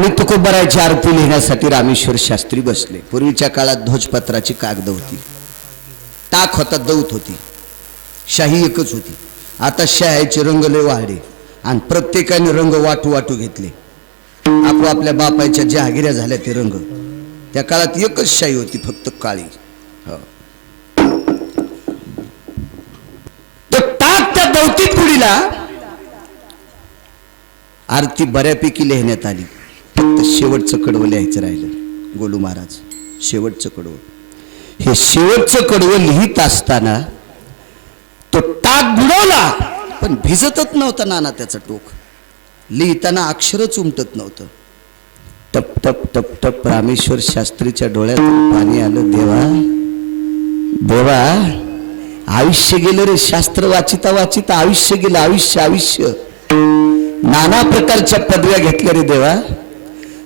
आणि तुकोबरायची आरती लिहिण्यासाठी रामेश्वर शास्त्री बसले. पूर्वीच्या काळात ध्वजपत्राची कागद होती, टाक होता, दौत होती, शाही एकच होती. आता शाहीचे रंग लय वाढले आणि प्रत्येकाने रंग वाटू वाटू घेतले. आपल्या बापाच्या जहागिऱ्या झाल्या ते रंग. त्या काळात एकच शाही होती, फक्त काळी. तो टाक त्या दौतीत पुढीला आरती बऱ्यापैकी लिहिण्यात आली. फक्त शेवटचं कडवं लिहायचं राहिलं. गोलू महाराज शेवटचं कडवं, हे शेवटचं कडवं लिहित असताना तो टाक बुडवला, पण भिजतच नव्हता नाना त्याचं टोक. लिहिताना अक्षरच उमटत नव्हतं. टप टप टप टप रामेश्वर शास्त्रीच्या डोळ्यात पाणी आलं. देवा देवा, आयुष्य गेलं रे. शास्त्र वाचिता वाचिता आयुष्य गेलं. आयुष्य आयुष्य नाना प्रकारच्या पदव्या घेतल्या रे देवा.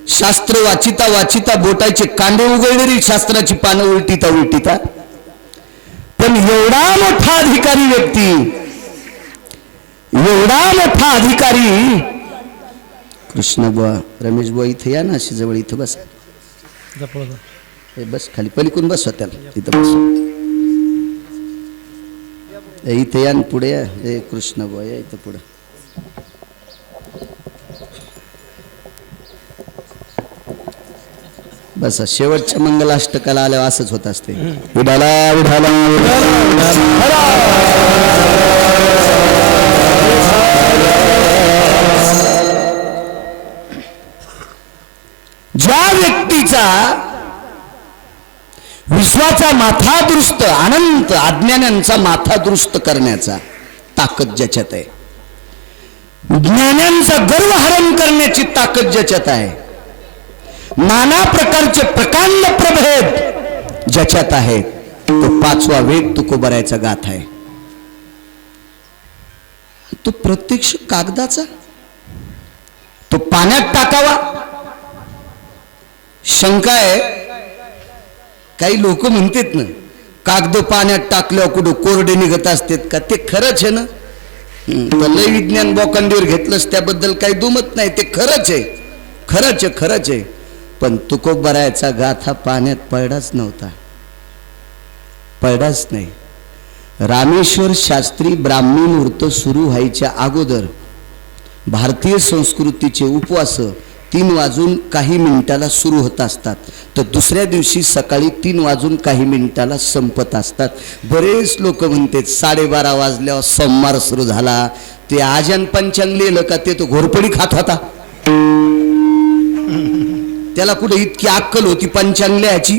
शास्त्र वाचिता वाचिता बोटाचे कांडे उघडले रे, शास्त्राची पानं उलटीता उलटीता. पण एवढा मोठा अधिकारी व्यक्ती, एवढा मोठा अधिकारी कृष्ण बुवा, रमेश बुवा इथे या ना, अशी जवळ इथं बस. बस खाली पलीकडून बसवा त्याला, इथं बस. इथे या पुढे या. हे कृष्ण बुवा या इथं पुढे. बस शेवटच्या मंगलाष्टकाला आल्यावर असंच होत असते. उडाला उडाला ज्या व्यक्तीचा विश्वाचा माथा दुरुस्त, अनंत अज्ञानांचा माथा दुरुस्त करण्याचा ताकद ज्याच्यात आहे, ज्ञानांचा गर्वहरण करण्याची ताकद ज्याच्यात आहे, नाना प्रकारचे प्रकांड प्रभेद ज्याच्यात आहेत, तो पाचवा वेद तुकोबरायचा गाथ आहे. तो प्रत्यक्ष कागदाचा, तो पाण्यात टाकावा. शंका आहे, काही लोक म्हणतात ना, कागद पाण्यात टाकल्यावर कुठं कोरडे निघत असतात का? ते खरंच आहे ना? लय विज्ञान बोकांडीवर घेतलंच, त्याबद्दल काही दुमत नाही. ते खरंच आहे, खरंच आहे, खरंच आहे. पण तुकोबरायचा गाथा पाण्यात पडलाच नव्हता, पडलाच नाही. रामेश्वर शास्त्री ब्राह्मी मुहूर्त सुरू व्हायच्या अगोदर भारतीय संस्कृतीचे उपवास 3 वाजून काही मिनिटाला सुरू होत असतात, तर दुसऱ्या दिवशी सकाळी 3 वाजून काही मिनिटाला संपत असतात. बरेच लोक म्हणतात 12:30 वाजल्यावर सोमवार सुरू झाला. ते आजन पंचांग लिहिलं का? ते तो घोरपडी खात होता. त्याला कुठे इतकी अक्कल होती पंचांग लिहायची?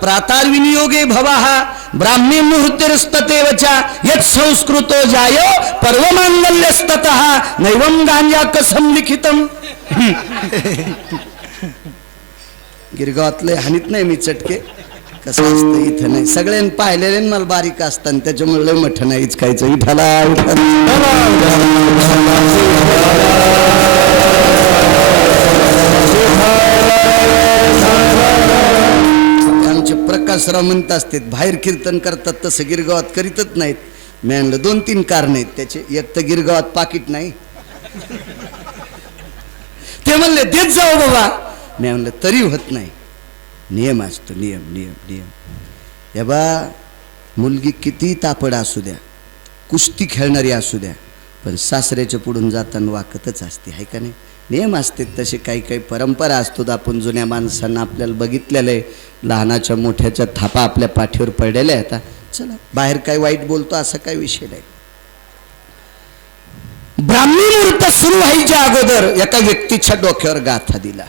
प्रातार विनियोगे भवाहा ब्राह्मी मुहूर्तेस्ततेवचा यत् संस्कृतो जायो पर्वमांगल्यस्ततः नैवं गांजा कसं लिखितम. गिरगावातले हानीत नाही मी चटके. कसं असतं इथं नाही. सगळ्यांनी पाहिलेले मला बारीक असतात, त्याच्यामुळे लय मठ नाही इचकायचं. विठाला आमचे प्रकाशराव म्हणत असतात बाहेर कीर्तन करतात तसं गिरगावात करीतच नाहीत. मी म्हणलं 2-3 कारण आहेत त्याचे. एक तर गिरगावात पाकिट नाही. ते म्हणले देत जाऊ बाबा. मी म्हणलं तरी होत नाही. नियम असतो, नियम नियम नियम. हे बा, मुलगी किती तापड असू द्या, कुस्ती खेळणारी असू द्या, पण सासऱ्याच्या पुढून जाताना वाकतच असते, आहे का नाही? नियम असते तसे. काही काही परंपरा असतात. आपण जुन्या माणसांना आपल्याला बघितलेलं आहे, लहानाच्या मोठ्याच्या थापा आपल्या पाठीवर पडलेल्या आहेत. चला, बाहेर काय वाईट बोलतो असा काही विषय नाही. ब्राह्मी मुहूर्त सुरू व्हायच्या अगोदर एका व्यक्तीच्या डोक्यावर गाथा दिला.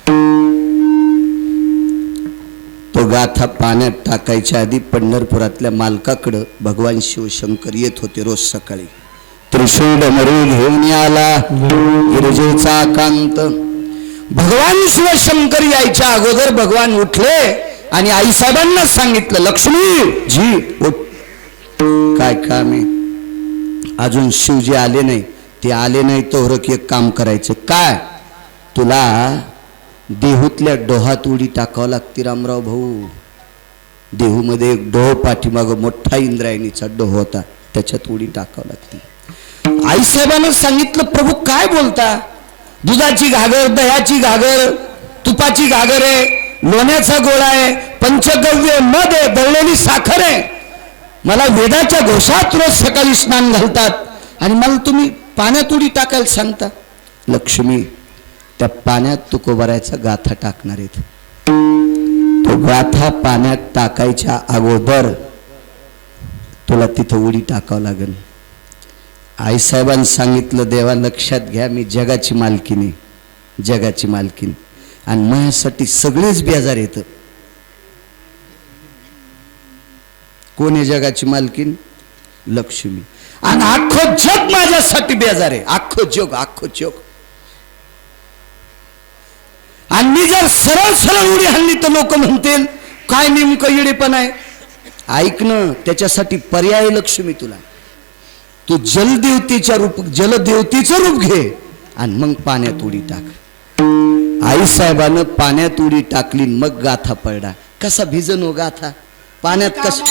तो गाथा पाण्यात टाकायच्या आधी पंढरपुरातल्या मालकाकडं भगवान शिवशंकर येत होते रोज सकाळी. त्रिशूळ डमरू घेऊन आला गिरिजेचा कांत. भगवान शिवशंकर यायच्या अगोदर भगवान उठले आणि आईसाहेबांना सांगितलं, लक्ष्मी जी उठ. काय काम आहे? अजून शिवजी आले नाही. ते आले नाही तर एक काम करायचं. काय? तुला देहूतल्या डोहात उडी टाकावं लागते रामराव भाऊ. देहूमध्ये एक डोह पाठीमाग मोठा इंद्रायणीचा डोह होता, त्याच्यात उडी टाकावं लागते. आईसाहेबांना सांगितलं, प्रभू काय बोलता? दुधाची घागर, दह्याची घागर, तुपाची घागर आहे, लोण्याचा गोळा आहे, पंचगव्य मध आहे, दळलेली साखर आहे. मला वेदाच्या घोषात रोज सकाळी स्नान घालतात आणि मला तुम्ही पाण्यात उडी टाकायला सांगता. लक्ष्मी, त्या पाण्यात तुकोबारायचा गाथा टाकणार आहेत. तो गाथा पाण्यात टाकायच्या अगोदर तुला तिथं उडी टाकावं लागेल. आईसाहेबांनी सांगितलं, देवा लक्षात घ्या, मी जगाची मालकीनी, जगाची मालकीन, आणि माझ्यासाठी सगळेच बेजार येतं. कोण आहे जगाची मालकीन? लक्ष्मी. आणि अख्खं जग माझ्यासाठी बेजार आहे, अख्खं जग, अख्खं जग. आणि मी जर सरळ सरळ उडी हल्ली तर लोक म्हणतील काय नेमकं येडेपण आहे. ऐकणं, त्याच्यासाठी पर्याय लक्ष्मी तुला. तू जलदेवतेच्या रूप, जलदेवतेचं रूप घे आणि मग पाण्यात उडी टाक. आईसाहेबानं पाण्यात उडी टाकली, मग गाथा पडला. कसा भिजन हो गाथा पाण्यात, कसा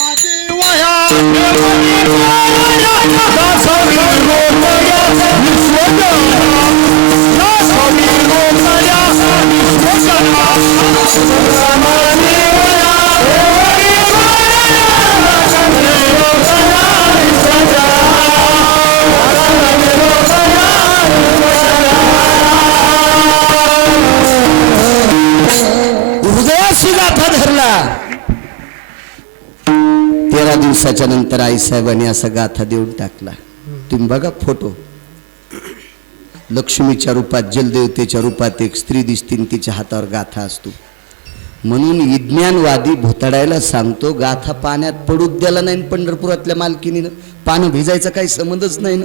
हृदयाशी गाथा धरला. 13 दिवसाच्या नंतर आईसाहेबांनी असा गाथा देऊन टाकला. तुम्ही बघा फोटो, लक्ष्मीच्या रूपात, जलदेवतेच्या रूपात एक स्त्री दिसते, तिच्या हातावर गाथा असतो. म्हणून विज्ञानवादी भोताडायला सांगतो, गाथा पाण्यात पडूच द्याला नाही. पंढरपुरातल्या मालकीनीनं पानं भिजायचा काही संबंधच नाही ना.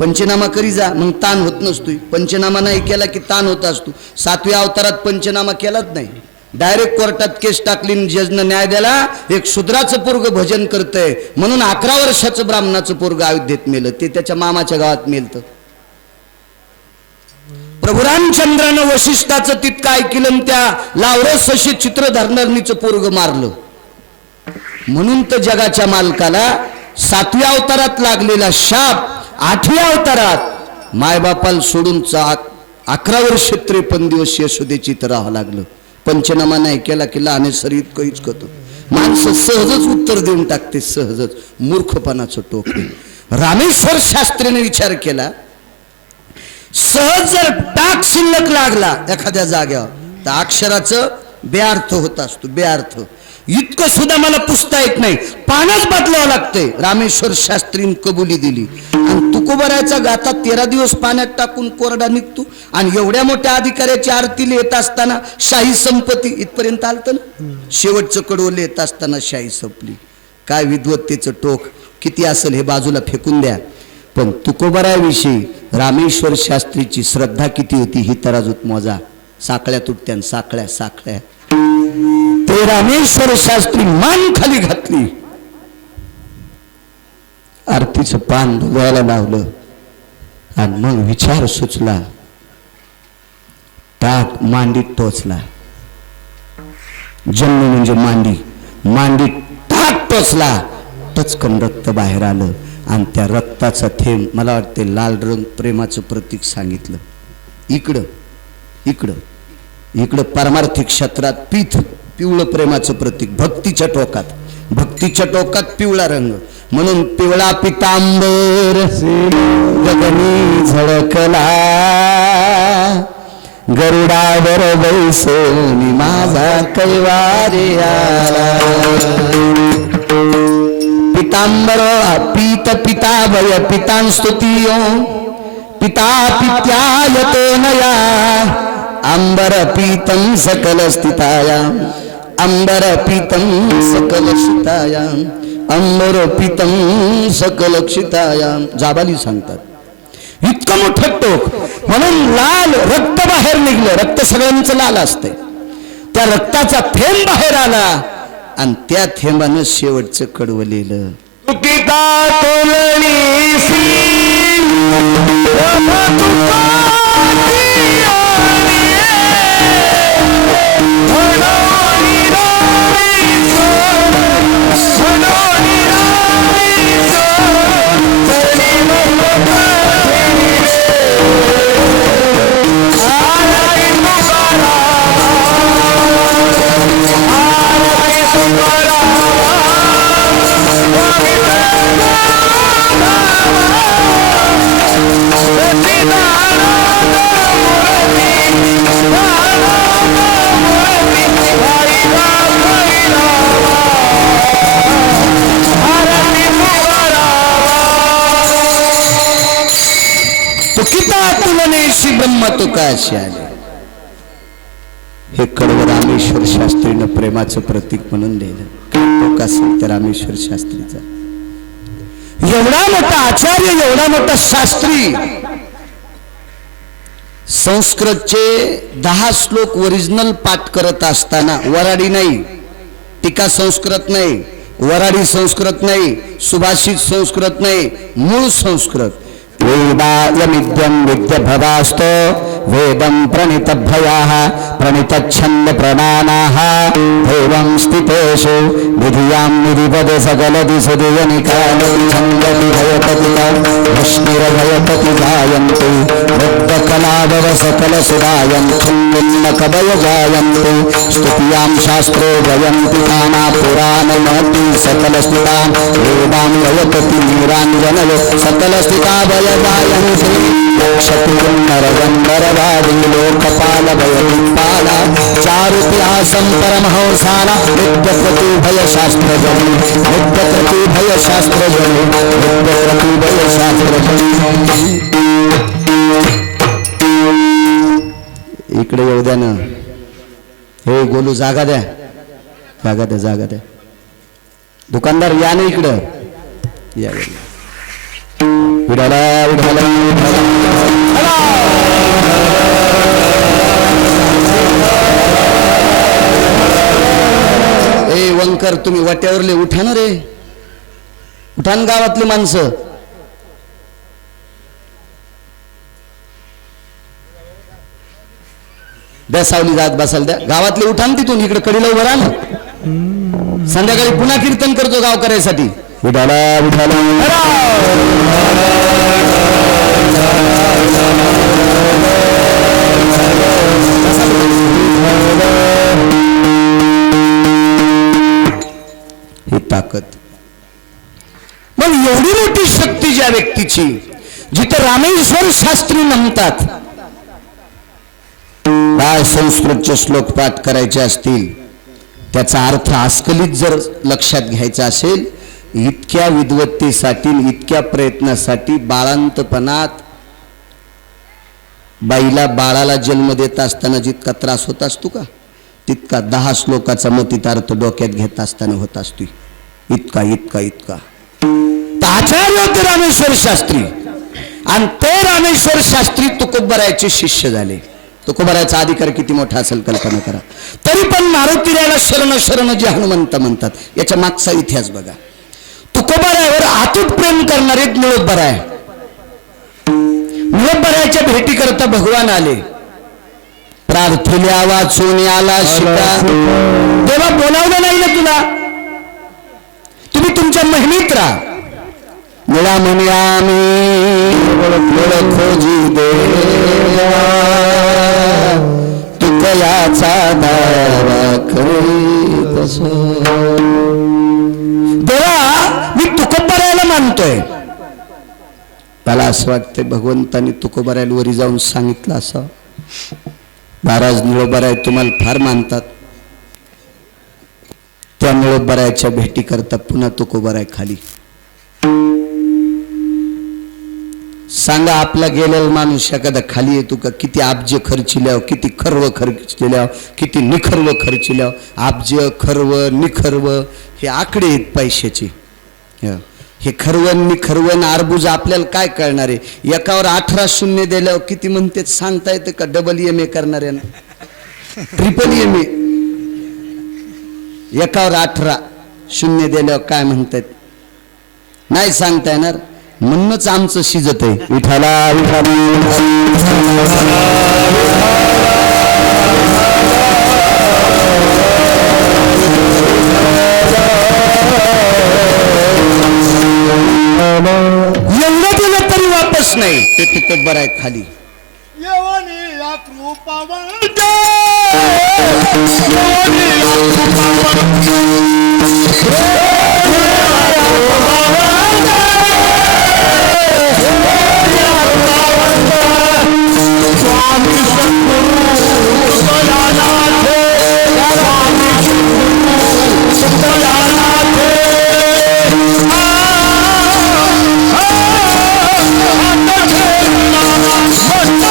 पंचनामा करी जा, मग ताण होत नसतोय. पंचनामा नाही केला की ताण होत असतो. 7व्या अवतारात पंचनामा केलाच नाही, डायरेक्ट कोर्टात केस टाकली, जजनं न्याय द्याला. एक शूद्राचं पोरग भजन करतंय म्हणून 11 वर्षाचं ब्राह्मणाचं पोरग अयोध्येत मेलं, ते त्याच्या मामाच्या गावात मेलतं. प्रभू रामचंद्रानं वशिष्ठाचं तितकं ऐकलं, त्या लावरस अशी चित्रधरनरणीचं पोरग मारलं. म्हणून तर जगाच्या मालकाला 7व्या अवतारात लागलेला शाप 8व्या अवतारात मायबापाला सोडून 11 वर्ष 53 दिवस यशोदेची तर राहावं लागलं. पंचनामा नाही केला की लहाने सर इतकं इचकत. माणसं सहजच उत्तर देऊन टाकते, सहजच. मूर्खपणाचं टोक. रामेश्वर शास्त्रीने विचार केला, सहज जर टाक शिल्लक लागला एखाद्या जाग्यावर तर अक्षराचं बेअर्थ होत असतो, बेअर्थ. इतकं सुद्धा मला पुसता येत नाही, पानच बदलावं लागतंय. रामेश्वर शास्त्रीने कबुली दिली आणि तुकोबारायचा गाथा 13 दिवस पाण्यात टाकून कोरडा निघतो. आणि एवढ्या मोठ्या अधिकाऱ्याची आरतीला येत असताना शाही संपत्ती इथपर्यंत आलतं ना. शेवटचं कडवं येत असताना शाही संपली. काय विद्वत्तेचं टोक किती असेल हे बाजूला फेकून द्या, पण तुकोबाराविषयी रामेश्वर शास्त्रीची श्रद्धा किती होती ही तराजूत मोजा. साखळ्या तुटत्या, साखळ्या साखळ्या. ते रामेश्वर शास्त्री मान खाली घातली, आरतीचं पान धुवायला लावलं आणि मग विचार सुचला, टाक मांडीत टोचला. जन्म म्हणजे मांडी, मांडीत टाक टोचला, टचकन रक्त बाहेर आलं. आणि त्या रक्ताचा थेंब, मला वाटते लाल रंग प्रेमाचं प्रतीक सांगितलं. इकडं इकडं इकडं पारमार्थिक क्षेत्रात पीठ, पिवळं प्रेमाचं प्रतीक. भक्तीच्या टोकात, भक्तीच्या टोकात पिवळा रंग. म्हणून पिवळा पितांबर गगनी झळकला, गरुडावर बैसोनी माझा कैवारी आला. पितांबर पीत पिताभय पितां स्तुतियो पिता पित्यायतो नया. अंबर पीतं सकल स्थिताया, अंबर पीतं सकल क्षिताया, अंबर पीतं सकल क्षिताया. जाबाली सांगतात इतकं मोठं टोक. म्हणून लाल रक्त बाहेर निघलं. रक्त सगळ्यांचं लाल असतंय. त्या रक्ताचा थेंब बाहेर आला आणि त्या थेंबानं शेवटचं कडवं लिहिलं. ब्रह्म तुका असे आले. हे कडवं रामेश्वर शास्त्रीनं प्रेमाचं प्रतीक म्हणून लिहिलं. तुका संत रामेश्वर शास्त्रीचा एवढा मोठा आचार्य, एवढा मोठा शास्त्री, संस्कृतचे 10 श्लोक ओरिजिनल पाठ करत असताना, वराडी नाही, टीका संस्कृत नाही, वराडी संस्कृत नाही, सुभाषित संस्कृत नाही, मूळ संस्कृत. वेदायमिद्यं विद्यभवास्तो वेदं प्रणितभयाः प्रणितच्छन्द प्रणानाः एवं स्थितेषु विधियां निधिपद सकलदिशदियनिकालं छन्दति भयपतिता विष्णुरभयपति जायन्ते बुद्धकलाभव सकलसुदायं छन्दिन्न कवय जायन्ते स्तुतियां शास्त्रो जयन्ति नाना पुराणमति सकलस्थितां वेदां भयपति निराञ्जनयो सकलस्थिता भय जायन्ते क्षतिर्नरगन्धर्वादि लोकपाल भयदिक्पाला चारुत्यासं परमहंसाना नित्यप्रतिभयशास्त्रजने नित्यप्रतिभयशास्त्रजने नित्यप्रतिभयशास्त्रजने. इकडे येऊ द्या ना. हे गोलू जागा द्या, जागा द्या, जागा द्या. दुकानदार या ना इकडं, या. उडाला उडाला ए वंकर, तुम्ही वाट्यावरले उठा ना रे, उठा ना गावातली माणसं. द्या सावली जात बसाल द्या. गावातले उठा ना तिथून, इकडे कडीला उभं राहा ना. संध्याकाळी पुन्हा कीर्तन करतो गाव करायसाठी. उठाला उठाला ही ताकद. मग एवढी मोठी शक्ती ज्या व्यक्तीची, जिथे रामेश्वर शास्त्री म्हणतात, काय संस्कृतचे श्लोक पाठ करायचे असतील, त्याचा अर्थ आस्कलित जर लक्षात घ्यायचा असेल, इतक्या विद्वत्तेसाठी, इतक्या प्रयत्नासाठी, बाळांतपणात बाईला बाळाला जन्म देत असताना जितका त्रास होत असतो का, तितका 10 श्लोकाचा मतितार्थ डोक्यात घेत असताना होत असतो. इतका इतका इतका. आचार्य होते रामेश्वर शास्त्री, आणि ते रामेश्वर शास्त्री तुकोबरायचे शिष्य झाले. तुकोबरायचा अधिकार किती मोठा असेल कल्पना करा. तरी पण मारुतीरायाला शरण शरण जे हनुमंत म्हणतात, याच्या मागचा इतिहास बघा. तुकोबरायावर अतूट प्रेम करणारे निळोबराय, निळोबरायाच्या भेटी करता भगवान आले. प्रार्थिल्या वाचून आला शिका. देवा बोलावलं नाही ना तुला, तुम्ही तुमच्या महिमीत राहा. निळा म्हणे आम्ही खोजी देवा तुकयाचा दावा करीत असो. देवा मी तुकोबरायाला मानतोय. त्याला असं वाटतंय भगवंतानी तुकोबरायाला वरी जाऊन सांगितलं असं, महाराज निळोबराय तुम्हाला फार मानतात. त्या निळोबरायाच्या भेटी करता पुन्हा तुकोबराय खाली. सांगा आपला गेलेला माणूस एखादा खाली येतो का? किती अब्ज खर्चिल्याव, किती खर्व खर्चिल्याव, किती निखर्व खर्चिल्याव. अब्ज, खर्व, निखर्व हे आकडे आहेत पैशाचे. हे खरवण निखरवण अर्बुज आपल्याला काय कळणार आहे? एकावर 18 शून्य दिल्यावर किती म्हणते सांगता येते का? डबल MA करणाऱ्यानं, ट्रिपल MA. एकावर 18 शून्य दिल्यावर काय म्हणतात नाही सांगता येणार. म्हणूनच आमचं शिजत आहे. विठाला एवढं दिलं तरी वापस नाही. ते तिकट बरं आहे खाली.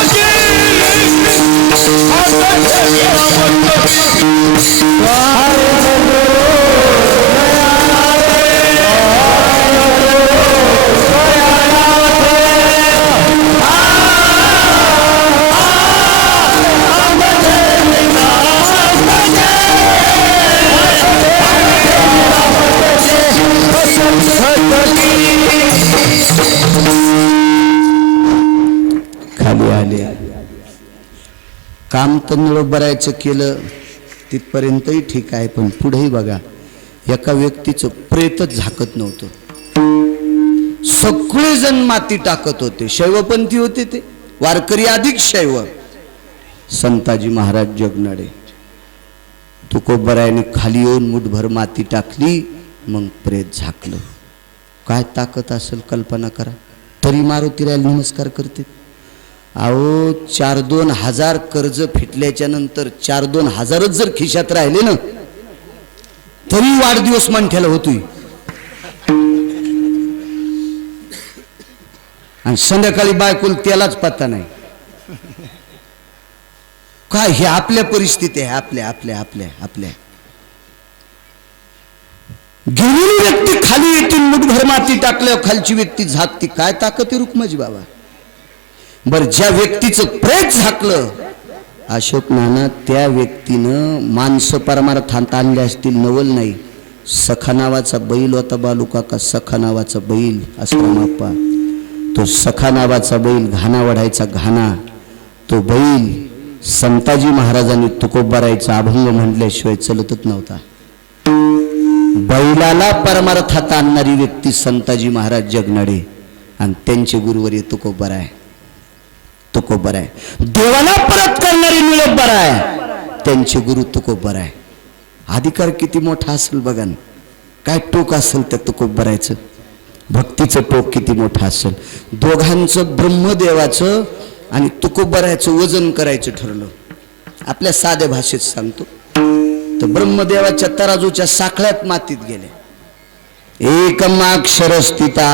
Again! खाली आले. काम तर निरोबरायचं केलं तिथपर्यंतही ठीक आहे, पण पुढेही बघा, एका व्यक्तीचं प्रेतच झाकत नव्हतं. सगळेजण माती टाकत होते. शैवपंथी होते ते, वारकरी अधिक शैव. संताजी महाराज जगनाडे तुकोबरायाने खाली येऊन मुठभर माती टाकली, मग प्रेत झाकलं. काय ताकद असेल कल्पना करा. तरी मारुतीरायाला नमस्कार करते. अहो 4-2 हजार कर्ज फिटल्याच्या नंतर 4-2 हजारच जर खिशात राहिले ना, तरी वाढदिवस मंठ्याला होतोय. आणि संध्याकाळी बायकोल त्यालाच पत्ता नाही. काय हे आपल्या परिस्थिती आहे. आपल्या आपल्या आपल्या आपल्या गेलेली व्यक्ती खाली येतील, मुठभर माती टाकल्यावर खालची व्यक्ती झाकती. काय ताकद आहे रुक्माजी बाबा. बर, ज्या व्यक्तीचं प्रेत झाकलं अशोक नाना, त्या व्यक्तीनं माणसं परमार्थात आणले असतील. नवल नाही, सखा नावाचा बैल होता बालू काका. सखा नावाचा बैल आश्रमाप्पा, तो सखा नावाचा बैल घाणा वढायचा. घाणा तो बैल संताजी महाराजांनी तुकोबारायचा अभंग म्हटल्याशिवाय चलतच नव्हता. बैलाला परमार्थात आणणारी व्यक्ती संताजी महाराज जगनाडे आणि त्यांचे गुरुवर्य तुकोबाराय. तुकोबाराय देवाला परत करणारी निळोबाराय, त्यांचे गुरु तुकोबाराय. अधिकार किती मोठा असेल बघा ना. काय टोक असेल त्या तुकोबारायचं. भक्तीचं टोक किती मोठं असेल. दोघांचं ब्रह्मदेवाचं आणि तुकोबारायचं वजन करायचं ठरलं. आपल्या साध्या भाषेत सांगतो तर ब्रह्मदेवाच्या तराजूच्या साखळ्यात मातीत गेले. एकमाक्षर स्थिता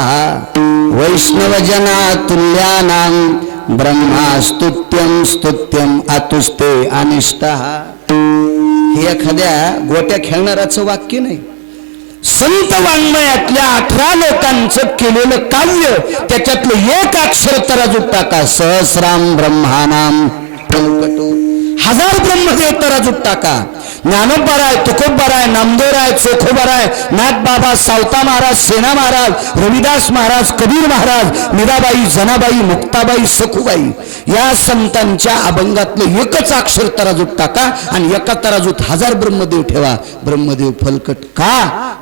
वैष्णवजना तुल्यानां ब्रह्मा स्तुत्यं स्तुत्यं आतुस्ते अनिष्टा. हे एखाद्या गोट्या खेळणाराचं वाक्य नाही. संत वाङ्मयातल्या 18 लोकांचं केलेलं काव्य, त्याच्यातलं एक अक्षर तराजूत टाका. सहस्राम ब्रह्मानाम फलकटो. 1000 ब्रह्मदेव तराजूत टाका. ज्ञानोबाराय, तुकोबाराय, नामदेवराय, चोखोबाराय, नाथबाबा, सावता महाराज, सेना महाराज, रविदास महाराज, कबीर महाराज, मीराबाई, जनाबाई, मुक्ताबाई, सखुबाई, या संतांच्या अभंगातलं एकच अक्षर तराजूत टाका आणि एका तराजूत 1000 ब्रह्मदेव ठेवा. ब्रह्मदेव फलकट का?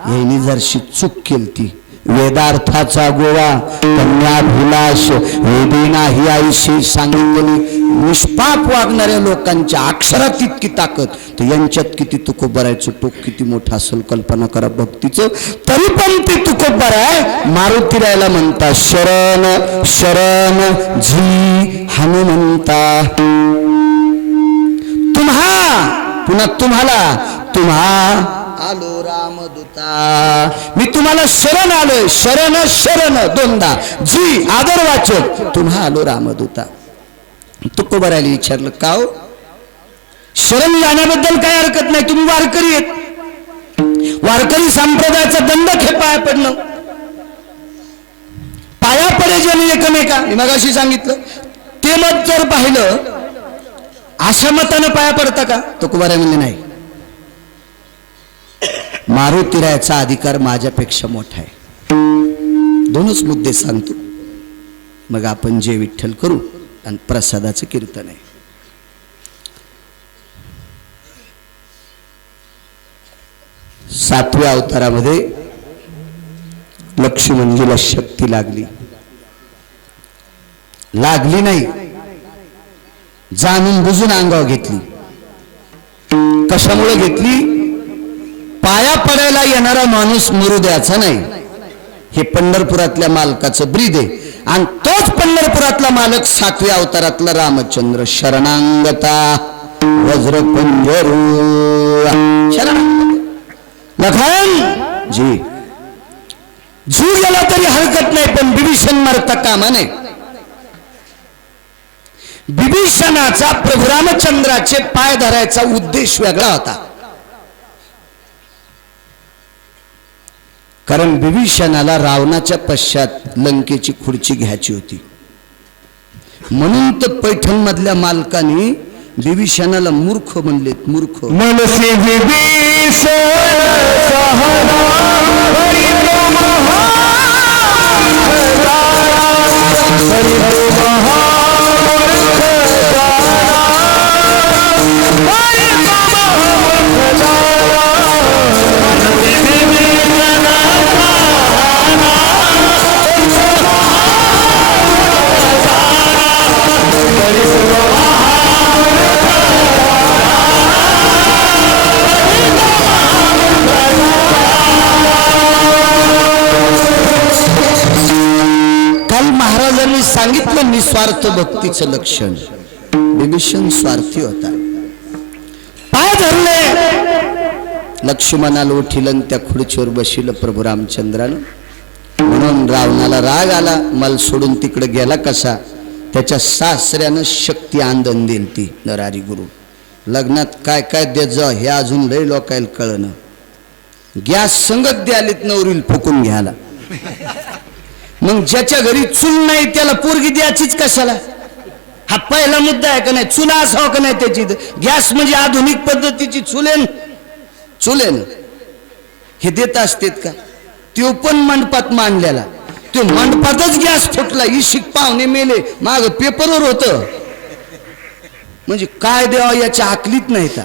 यांनी जरशी चूक केली ती. वेदार्थाचा गोवा कन्याभिलाष वेदी नाही आईशी सांगितलेली. निष्पाप वागणाऱ्या लोकांच्या अक्षरात इतकी ताकद, तर यांच्यात किती तुकोबारायचं टोक किती मोठं असेल कल्पना करा भक्तीचं. तरी पण ते तुकोबाराय मारुतीरायाला म्हणता शरण शरण झी हनुमंता. पुन्हा तुम्हाला तुम्हा आलो रामदूता. मी तुम्हाला शरण आलोय. शरण शरण दोनदा. जी आदरवाचक. तुम्हा आलो रामदूता. तुकोबारायला विचारलं का हो? शरण जाण्याबद्दल काय हरकत नाही, तुम्ही वारकरी आहेत. वारकरी संप्रदायाचा दंड पाया पडणं. पाया पडायचे एकमेका. मगाशी सांगितलं ते मत जर पाहिलं अशा मतानं पाया पडता का? तुकोबाराय म्हणजे नाही. मारुतीरायाचा अधिकार माझ्यापेक्षा मोठा आहे. 2च मुद्दे सांगतो, मग आपण जय विठ्ठल करू आणि प्रसादाचं कीर्तन आहे. सातव्या अवतारामध्ये लक्ष्मणजीला शक्ती लागली नाही, जाणून बुजून अंगावर घेतली. कशामुळे घेतली? पाया पडायला येणारा माणूस मरू द्यायचा नाही. हे पंढरपुरातल्या मालकाचं ब्रीद आहे. आणि तोच पंढरपुरातला मालक 7व्या अवतारातला रामचंद्र. शरणांगता वज्रपंजरू लखन जी जीव गेला तरी हरकत नाही, पण बिभीषण मरता कामा नये. बिभीषणाचा प्रभू रामचंद्राचे पाय धरायचा उद्देश वेगळा होता. कारण बिभीषणाला रावणाच्या पश्चात लंकेची खुर्ची घ्यायची होती. म्हणून तर पैठण मधल्या मालकाने बिभीषणाला मूर्ख म्हणलेत. मूर्ख मनसे विभीषण काल महाराजांनी सांगितलं निस्वार्थ भक्तीचं लक्षण. विभीषण स्वार्थी होता. पाय धरले लक्ष्मणाला उठिलं त्या खुर्चीवर बसिलं प्रभू रामचंद्रानं. म्हणून रावणाला राग आला, मला सोडून तिकडे गेला कसा. त्याच्या सासऱ्यानं शक्ती आंदन दिली ती नरारी गुरु. लग्नात काय काय देत जा हे अजून लय लोकायला कळणं. गॅस संगत द्यालीत नवरील फुकून घ्यायला. मग ज्याच्या घरी चूल नाही त्याला पोरगी द्यायचीच कशाला. हा पहिला मुद्दा आहे का नाही. चुला असावं का नाही त्याची. गॅस म्हणजे आधुनिक पद्धतीची चुलेन हे देत असतेत का. तो पण मंडपात मांडलेला. तो मंडपातच गॅस फुटला. इशिक पाहुणे मेले माग पेपरवर होत. म्हणजे काय द्यावं याच्या आकलीत नाही का.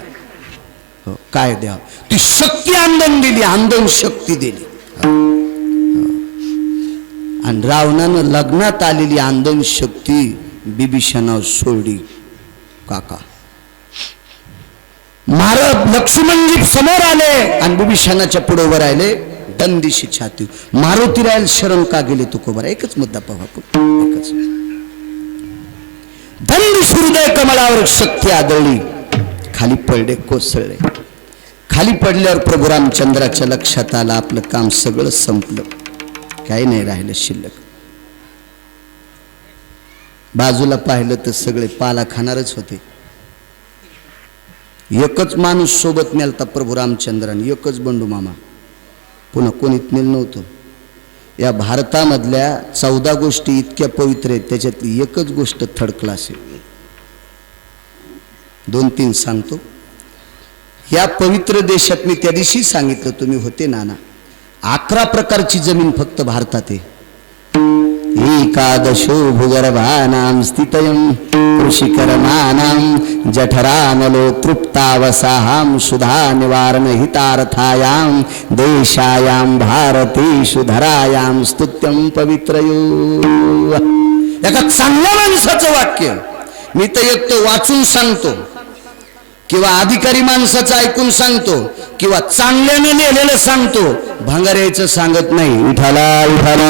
हो, काय द्यावं. ती शक्ती आंदन दिली. आंदन शक्ती दिली. आणि रावणानं लग्नात आलेली आंदन शक्ती बिभीषणावर सोडली. काका महाराज लक्ष्मणजी समोर आले आणि बिभीषणाच्या पुढे उभे राहिले. दंदिशी छाती मारुती रायल शरण का गेले तुकोबर. एकच मुद्दा पाहू आपण. एकच दंदिश हृदय कमळावर शक्ती आदळली. खाली पडले, कोसळले. खाली पडल्यावर प्रभू रामचंद्राच्या लक्षात आलं आपलं काम सगळं संपलं. काही नाही राहिलं शिल्लक. बाजूला पाहिलं तर सगळे पाला खाणारच होते. एकच माणूस सोबत नेलता प्रभू रामचंद्राने. एकच बंडू मामा. पुन्हा कोणीच नेलं नव्हतं. या भारतामधल्या 14 गोष्टी इतक्या पवित्र आहेत. त्याच्यातली एकच गोष्ट थर्ड क्लास आहे. 2-3 सांगतो. या पवित्र देशात मी त्या दिवशी सांगितलं, तुम्ही होते नाना. 11 प्रकारची जमीन फक्त भारतात आहे. एकादशो भूगर्भानां स्थितयं कृषिकर्माणां जठरानलो तृप्तावसाहां सुधा निवारण हितार्थायां देशायां भारतेषु धरायां स्तुत्यं पवित्रयो. एका चांगल्या माणसाचं वाक्य मी तर एक तो वाचून सांगतो किंवा अधिकारी माणसाचं ऐकून सांगतो किंवा चांगल्याने लिहिलेलं सांगतो. भांगाऱ्याचं सांगत नाही. विठाला विठाला.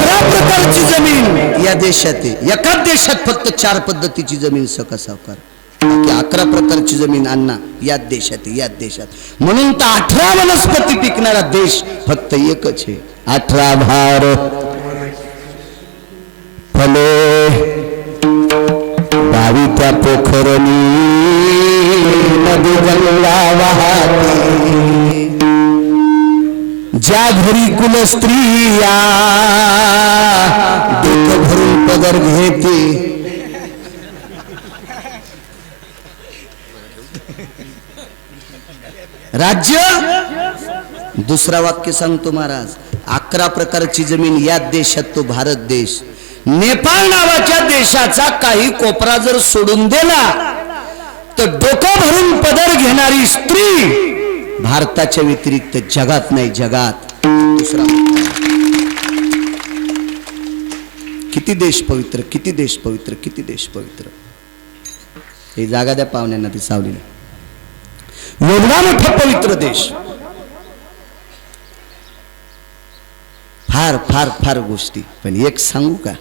11 प्रकारची जमीन या देशात आहे. एकाच देशात फक्त 4 पद्धतीची जमीन सकसावकार. 11 प्रकारची जमीन अण्णा याच देशात आहे. याच देशात. म्हणून तर 18 वनस्पती पिकणारा देश फक्त एकच आहे. 18 भारत फले गावी त्या पोखरणी नदी गंगा वाहते. ज्या घरी कुल स्त्रिया डोकं भरून पदर घेते. राज्य. दुसरा वाक्य सांगतो महाराज. 11 प्रकारची जमीन या देशात तो भारत देश. नेपाळ नावाच्या देशाचा काही कोपरा जर सोडून दिला तर डोकं भरून पदर घेणारी स्त्री भारताच्या व्यतिरिक्त जगात नाही. जगात दुसरा. किती देश पवित्र, किती देश पवित्र, किती देश पवित्र. हे जागा द्या पाहुण्यांना ती सावलीला. एवढा मोठा पवित्र देश. फार फार फार गोष्टी. पण एक सांगू का.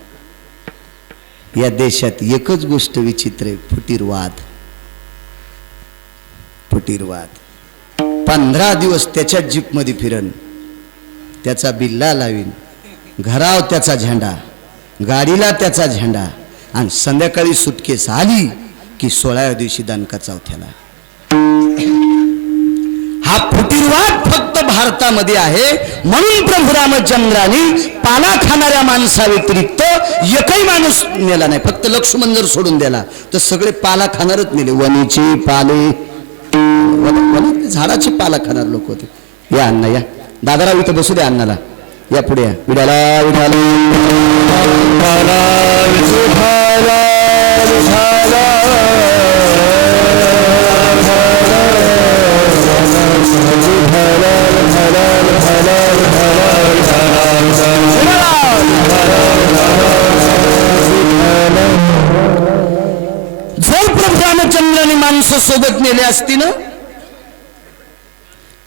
या देशात एकच गोष्ट विचित्र आहे. फुटीरवाद. फुटीरवाद. 15 दिवस त्याच्या जीप मध्ये फिरन. त्याचा बिल्ला लावीन. घराव त्याचा झेंडा. गाडीला त्याचा झेंडा. आणि संध्याकाळी सुटकेस आली की 16व्या दिवशी दणका चौथ्याला. हा फुटीरवाद फक्त भारतामध्ये आहे. म्हणून प्रभू रामचंद्रांनी पाला खाणाऱ्या माणसा व्यतिरिक्त एकही माणूस नेला नाही. फक्त लक्ष्मण जर सोडून दिला तर सगळे पाला खाणारच नेले. वनीचे पाले. झाडाचे पाला खाणार लोक होते. या अण्णा या. दादाराव इथं बसू द्या अण्णाला. या पुढे या. विडाला विडाला जर प्रभू रामचंद्राने माणसं सोबत नेले असती ना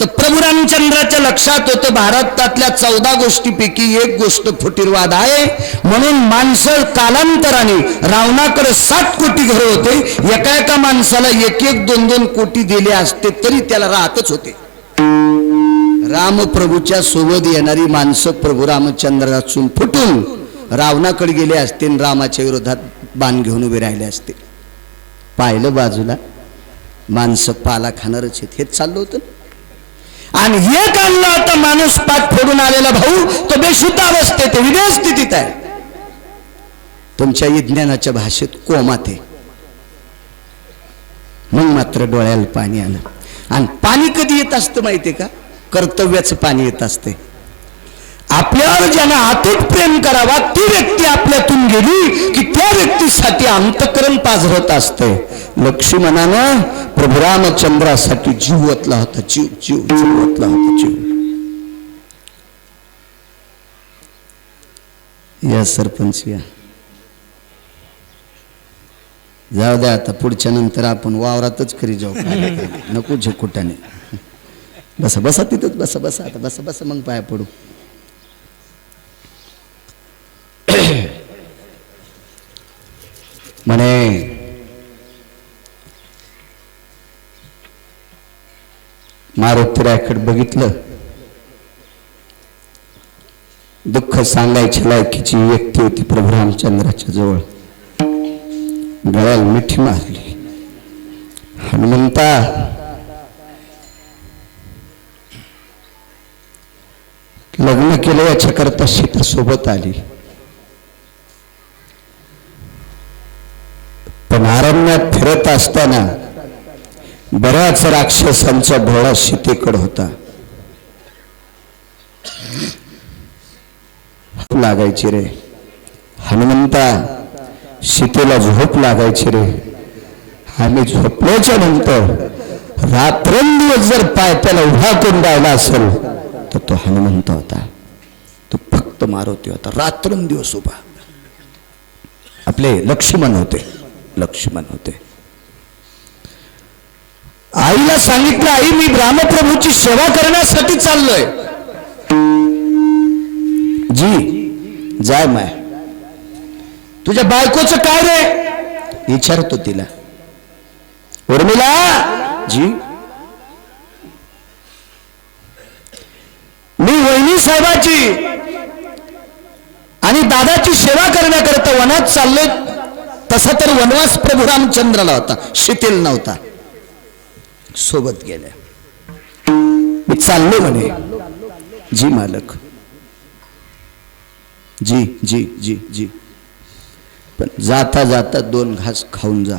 तर प्रभू रामचंद्राच्या लक्षात होतं भारतातल्या 14 गोष्टीपैकी एक गोष्ट फुटीरवाद आहे. म्हणून माणसं कालांतराने रावणाकडे 7 कोटी घरं होते, एका एका माणसाला 1-1, 2-2 कोटी दिले असते तरी त्याला राहतच होते. रामप्रभूच्या सोबत येणारी माणसं प्रभू रामचंद्रासून फुटून रावणाकडे गेले असते आणि रामाच्या विरोधात बाण घेऊन उभे राहिले असते. पाहिलं बाजूला माणसं पाला खाणारच आहेत, हेच चाललं होतं. आणि एक आणला आता माणूस पाठ फोडून आलेला भाऊ तो बेशुद्ध अवस्थेत विदेह स्थितीत आहे. तुमच्या विज्ञानाच्या भाषेत कोमात आहे. मग मात्र डोळ्याला पाणी आलं. आणि पाणी कधी येत असतं माहितीये का? कर्तव्याचं पाणी येत असते. आपल्यावर ज्यानं अतूट प्रेम करावा ती व्यक्ती आपल्यातून गेली की त्या व्यक्तीसाठी अंतःकरण पाझरत असते. लक्ष्मणानं प्रभू रामचंद्रासाठी जीव ओतला होता. जीव ओतला होता. या सरपंच या, जाऊ द्या आता. पुढच्या नंतर आपण वावरातच करी जाऊ. नको झेकुटाने. बसा बसा तिथंच बसा बसा. आता बसा बसा मग पाया पडू. म्हणे मारुतीरायाकडे बघितलं. दुःख सांगायच्या लायकीची व्यक्ती होती प्रभू रामचंद्राच्या जवळ. गळ्याला मिठी मारली. हनुमंता, लग्न केलं याच्या करता सीता सोबत आली, पण अरण्यात फिरत असताना बऱ्याच राक्षसांचा भोळा सीतेकडे होता. लागायची रे हनुमंता, सीतेला झोप लागायची रे. आम्ही झोपल्याच्या नंतर रात्रंदिवस जर पाय त्याला उभा करून राहिला असेल तर तो हनुमंत होता. तो फक्त मारुती होता. रात्रंदिवस उभा. आपले लक्ष्मण होते. आईला सांगितलं, आई मी रामप्रभूची सेवा करण्यासाठी चाललोय. जी जाय माय. तुझ्या बायकोचं काय रे विचारतो तिला. उर्मिला जी, मी वहिनी साहेबाची आणि दादाची सेवा करण्याकरता वनात चाललोय. तसा तर वनवास प्रभू रामचंद्राला होता, शिथिल नव्हता. सोबत गेल्या. मी चाललो म्हणे. जी मालक. जी जी जी जी, पण जाता जाता 2 घास खाऊन जा.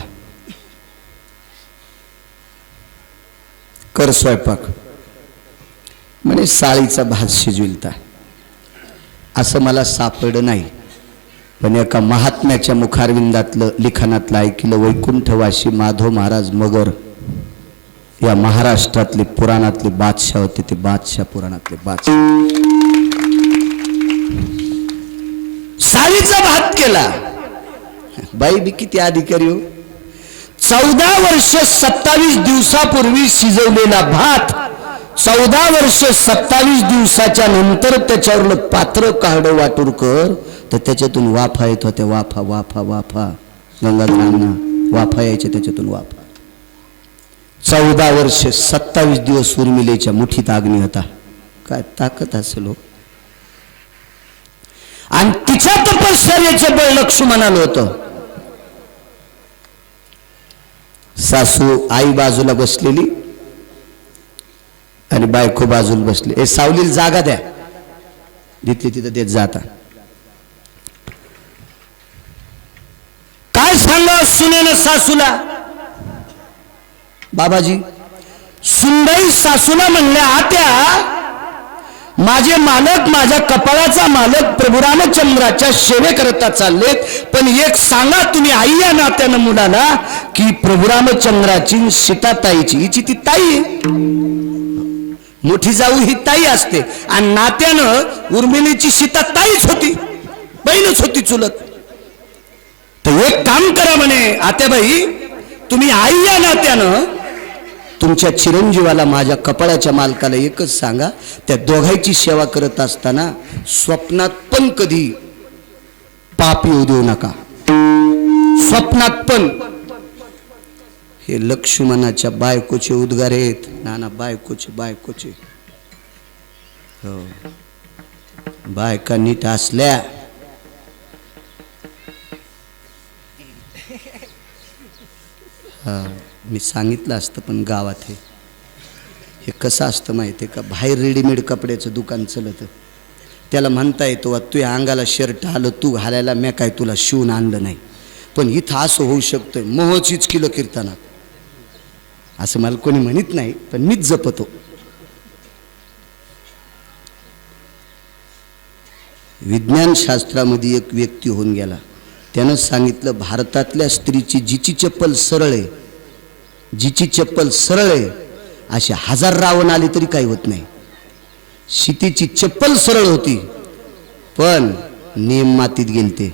कर स्वयंपाक. म्हणे साळीचा भात शिजविलता. असं मला सापडलं नाही, पण एका महात्म्याच्या मुखारविंदातलं लिखाणातलं ऐकलं. वैकुंठवासी माधव महाराज मगर या महाराष्ट्रातले पुराणातले बादशाह होते. ते बादशाह पुराणातले बादशाह. साळीचा भात केला. बाई बी किती अधिकारी हो. 14 वर्ष 27 दिवसापूर्वी शिजवलेला भात 14 वर्ष 27 दिवसाच्या नंतर त्याच्यावरलं पात्र काढलं वाटूरकर तर त्याच्यातून वाफा येत होत्या. वाफा वाफा वाफा. गंगाधरांना वाफा यायच्या त्याच्यातून वाफा. 14 वर्ष 27 दिवस उर्मिलेच्या मुठीत अग्नी होता. काय ताकद असेल हो. आणि तिच्या तपश्चर्याचं बळ लक्ष्मणाला होतं. सासू आई बाजूला बसलेली आणि बायको बाजूला बसली. ए सावलीला जागा द्या. जिथली तिथं देत जाता. काय सांगा सुनेनं सासूला. बाबाजी, सुंदई सासूला म्हणल्या, आत्या माझे मालक, माझ्या कपाळाचा मालक प्रभू रामचंद्राच्या सेवेकरता चाललेत, पण एक सांगा तुम्ही आई या नात्यानं मुलाला की प्रभू रामचंद्राची सीताताईची, हिची ती ताई मोठी जाऊ ही ताई असते आणि नात्यानं उर्मिलीची सीता ताईच होती, बहीणच होती चुलत. तर एक काम करा म्हणे आत्याबाई, तुम्ही आई या नात्यानं तुमच्या चिरंजीवाला माझ्या कपाळाच्या मालकाला एकच सांगा, त्या दोघांची सेवा करत असताना स्वप्नात पण कधी पाप येऊ देऊ नका. स्वप्नात पण. हे लक्ष्मणाच्या बायकोचे उद्गार आहेत. नाना बायकोचे हो, बायका नीट असल्या मी सांगितलं असतं, पण गावात हे कसं असतं माहिती आहे का, बाहेर रेडीमेड कपड्याचं दुकान चलत, त्याला म्हणता येतो तुझ्या अंगाला शर्ट आलं तू घालायला, मी काय तुला शिवून आणलं नाही. पण इथं असं होऊ शकतंय, मोहचीच किलो कीर्तनात, असं मला कोणी म्हणत नाही, पण मीच जपतो. विज्ञान शास्त्रामध्ये एक व्यक्ती होऊन गेला, त्यानं सांगितलं भारतातल्या स्त्रीची जिची चप्पल सरळ आहे असे 1000 रावण आले तरी काही होत नाही. सीतेची चप्पल सरळ होती, पण नियम मातीत गेलते.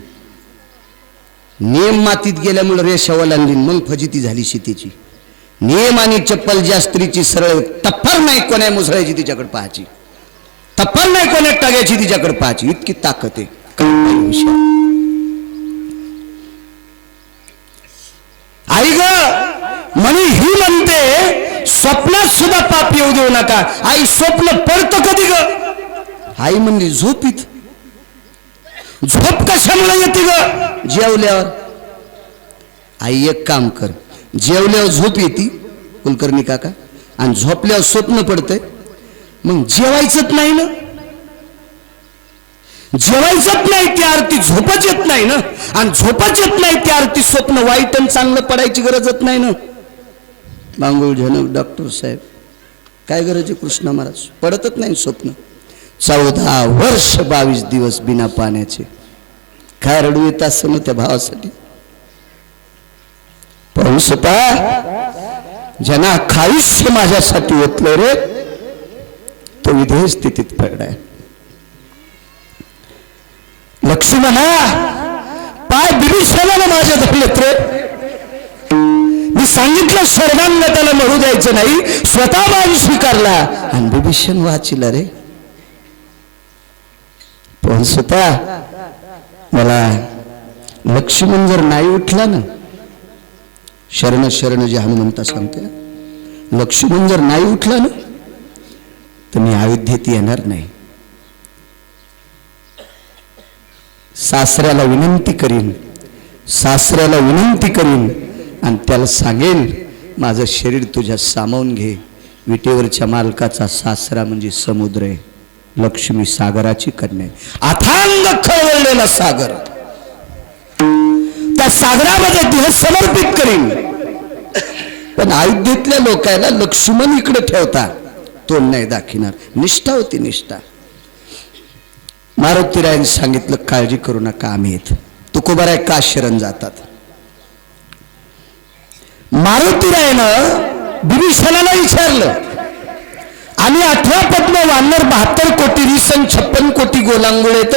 नियम मातीत गेल्यामुळे रेषा ओलांडली, मग फजिती झाली सीतेची. नियम आणि चप्पल ज्या स्त्रीची सरळ, तफर नाही कोण्या मुसळायची तिच्याकडे पाहायची, तफर नाही कोण्या टाग्याची तिच्याकडे पाहायची, इतकी ताकद आहे. आई ग म्हणे, ही म्हणते स्वप्नात सुद्धा पाप येऊ देऊ नका. आई स्वप्न पडतं कधी ग? आई म्हणली झोपीत. झोप कशामुळे येते ग? जेवल्यावर. आई एक काम कर, जेवल्यावर झोप येते कुलकर्णी काका, आणि झोपल्यावर स्वप्न पडतंय, मग जेवायचंच नाही ना. जेवायचंच नाही त्या अर्थी झोपच येत नाही ना, आणि झोपच येत नाही त्या अर्थी स्वप्न वाईट आणि चांगलं पडायची गरजच नाही ना. मांगुळ जनक डॉक्टर साहेब, काय गरज आहे कृष्ण महाराज? पडतच नाही स्वप्न. 14 वर्ष 22 दिवस बिना पाण्याचे. काय रडू येत असं ना त्या भावासाठी. पण स्वतः ज्यांना आयुष्य माझ्यासाठी ओतलं रे, तो विधेय स्थितीत पडलाय. लक्ष्मणा, पाय बिभीषणाला माझ्या धरलेत रे. मी सांगितलं स्वर्गांगताला मरू द्यायचं नाही, स्वतः बाजू स्वीकारला आणि बिभीषण वाचिला रे. पण स्वतः मला लक्ष्मण जर नाही उठला ना, शरण शरण जे हनुमंता सांगते, लक्ष्मण जर नाही उठला ना, तर मी अयोध्येत येणार नाही. सासऱ्याला विनंती करीन आणि त्याला सांगेन, माझं शरीर तुझ्या सामावून घे. विटेवरच्या मालकाचा सासरा म्हणजे समुद्र आहे, लक्ष्मी सागराची कन्या, अथांग खळवळलेला सागर. त्या सागरामध्ये देह समर्पित करीन. पण अयोध्येतल्या लोकांना लक्ष्मण इकडे ठेवता, तोंड नाही दाखिणार. निष्ठा होती, निष्ठा. मारुतीरायाने सांगितलं काळजी करू नका, आम्ही येत. तुकोबाराय का शरण जातात? मारुतीरायानं बिभीषणाला विचारलं, आणि 18 पद्म वानर 72 कोटी रिसन 56 कोटी गोलांगुळ येत.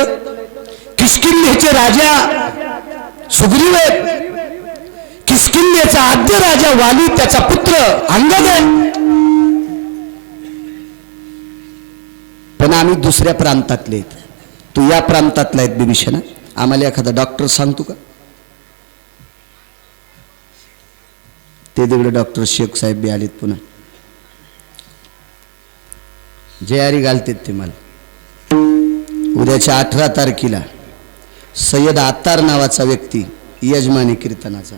किष्किंधेचे राजा सुग्रीव आहेत, किष्किंधेचा आद्य राजा वाली, त्याचा पुत्र अंगद आहे. पण आम्ही दुसऱ्या प्रांतातले आहेत, तू या प्रांतातला आहेत बिभीषणा. आम्हाला एखादा डॉक्टर सांगतो का? ते तिकडे डॉक्टर शेख साहेब बी आलेत पुन्हा, जयारी घालतेत ते मला. उद्याच्या 18 तारखेला सय्यद आत्तार नावाचा व्यक्ती, यजमानी कीर्तनाचा,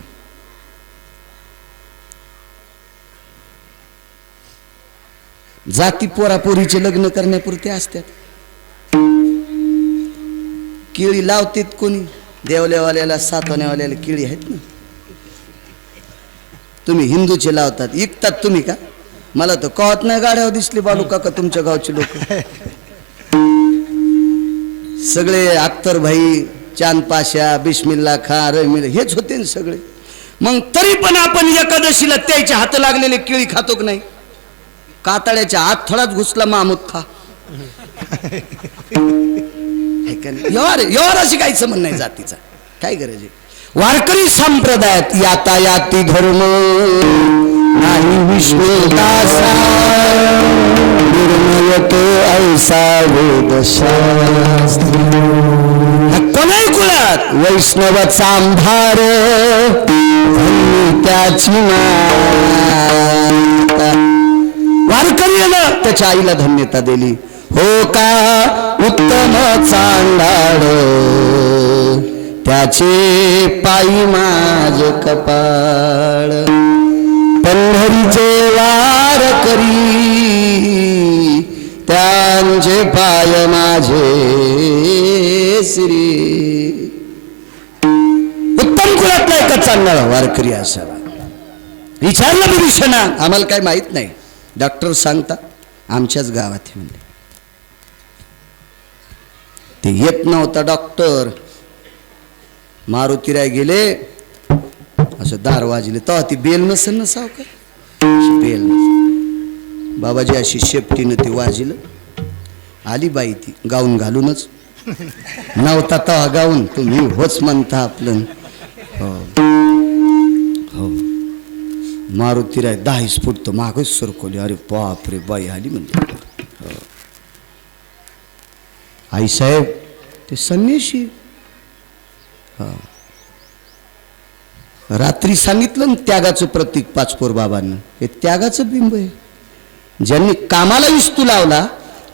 जाती पोरापोरीचे लग्न करण्यापुरते असतात. केळी लावतेत कोणी, देवल्यावाल्याला सातवण्यावाल्याला केळी आहेत ना. तुम्ही हिंदूचे लावतात, विकतात तुम्ही का? मला तर कळत नाही, गाड्यावर दिसले बालू काका तुमच्या गावचे लोक सगळे. अख्तर भाई, चांद पाशा, बिस्मिल्ला खा, रमिल हेच होते ना सगळे. मग तरी पण आपण एकादशीला त्याच्या हात लागलेले केळी खातो की नाही? कातड्याच्या हात थोडाच घुसला मामूद खा. यावर अशी काही संबंध नाही जातीचा, काय गरज आहे? वारकरी संप्रदायात यातायाती धर्म नाही विष्णुदासा निर्णय तो ऐसा वेदशास्त्री कोणाही कुळात वैष्णवाचा आंभार त्याची माता वारकऱ्यानं त्याच्या आईला धन्यता दिली हो का उत्तम चांडाळ त्याचे पायी माझ कपाळ पंढरीचे वार करी त्यांचे पाय माझे श्री उत्तम कुलातला एका चांगला वारकरी असावा विचारलं विभीषणा आम्हाला काय माहित नाही डॉक्टर सांगता आमच्याच गावात म्हणले ते येत नव्हता डॉक्टर मारुतीराय गेले असं दार वाजले तेव्हा ती बेल नसेल ना साव का बेल बाबाजी अशी शेपटीनं ते वाजलं आली बाई ती गाऊन घालूनच नव्हता तेव्हा गाऊन तुम्ही होच म्हणता आपलं हो हो मारुतीराय 10 फूट तर मागच सरकवली अरे बाप रे बाई आली म्हणते हो. आई साहेब ते संन्याशी हा रात्री सांगितलं ना त्यागाचं प्रतीक पाचपोर बाबांना हे त्यागाचं बिंब आहे ज्यांनी कामाला विस्तू लावला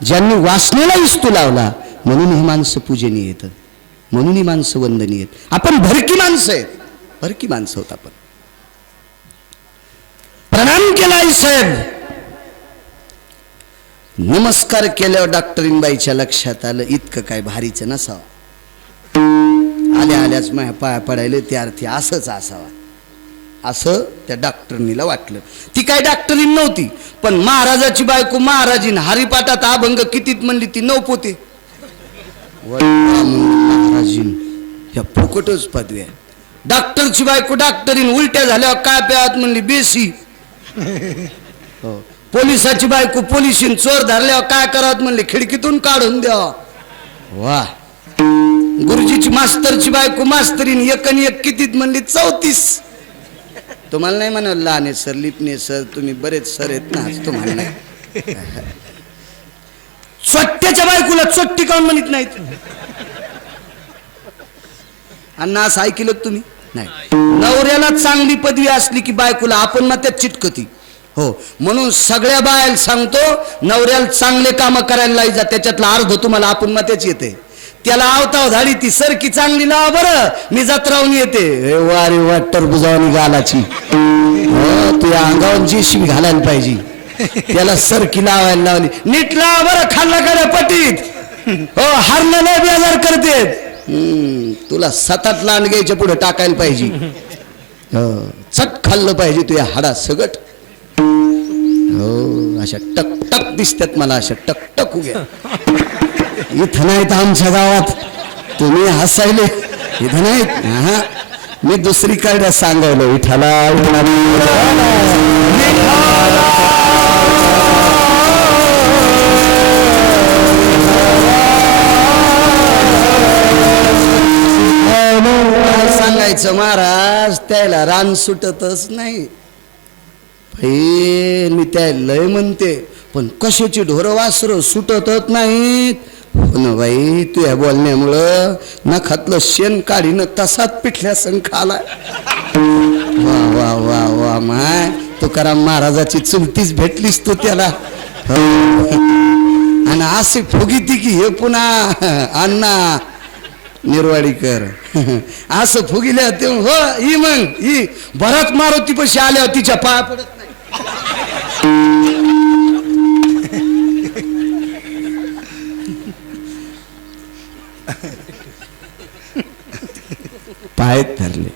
ज्यांनी वासनेला विस्तू लावला म्हणून ही माणसं पूजनीय येतात म्हणून ही माणसं वंदनीय आहेत आपण भरकी माणसं आहेत भरकी माणसं होत आपण प्रणाम केला आई साहेब नमस्कार केल्यावर डॉक्टरीनबाईच्या लक्षात आलं इतकं काय भारीचं नसावं आल्या आल्याच माझ्या पाया पडायला त्या अर्थी असंच असावा असं त्या डॉक्टरनीला वाटलं ती काय डॉक्टरीन नव्हती पण महाराजाची बायको महाराजीन हरिपाठात अभंग कितीत म्हणली ती 9 पोते महाराजीन या फुकटच पदव्या डॉक्टरची बायको डॉक्टरीन उलट्या झाल्यावर काय प्यात म्हणली बेसी हो पोलिसाची बायको पोलिसीन चोर धरल्यावर काय करावं म्हणले खिडकीतून काढून द्यावा वा गुरुजीची मास्तरची बायको मास्तरीन एकन एक कितीत म्हणली 34 तुम्हाला नाही म्हणा लहाने सर लिपणे सर तुम्ही बरेच सर आहेत ना तुम्हाला नाही चोट्ट्याच्या बायकोला चोट्टी काऊन म्हणत नाहीत अण्णा असं ऐकलं तुम्ही नाही नवऱ्याला चांगली पदवी असली की बायकोला आपण मग त्यात चिटकती हो म्हणून सगळ्या बायाला सांगतो नवऱ्याला चांगले काम करायला लायचा त्याच्यातला अर्ध तुम्हाला आपण मग त्याच येते त्याला आवताव झाली ती सरकी चांगली लावा बरं मी जत्रावून येते वारी वाटर बुजावणी गालाची तू या अंगावर जेशिबी घालायला पाहिजे त्याला सरकी लावायला लावली नीट लावा बरं खाल्ला गाड्या पटीत हो हरणं लय बेजार करते तुला 7-8 लांड घ्यायच्या पुढे टाकायला पाहिजे चट खाल्लं पाहिजे तू या हाडा सगट हो अशा टक टक दिसतात मला अशा टक टक उभ्या इथं नाहीत आमच्या गावात तुम्ही हसायले इथं नाहीत हा मी दुसरीकडे सांगवलं विठाला सांगायचं महाराज त्याला रान सुटतच नाही मी त्या लय म्हणते पण कशाची ढोरं वासरं सुटतच नाहीत हो ना बाई तू या बोलण्यामुळं नखातलं शेण काढीनं तसाच पिठल्या संख आलाय वा वा वा वा माय तुकाराम महाराजाची चुलतीच भेटलीस तू त्याला आणि असे फुगीती की हे पुन्हा अण्णा निर्वाडीकर असं फुगिल्या ते हो ही मग ही भरत मारुती पशी आल्यावर तिच्या पाया पडत नाही पाय धरले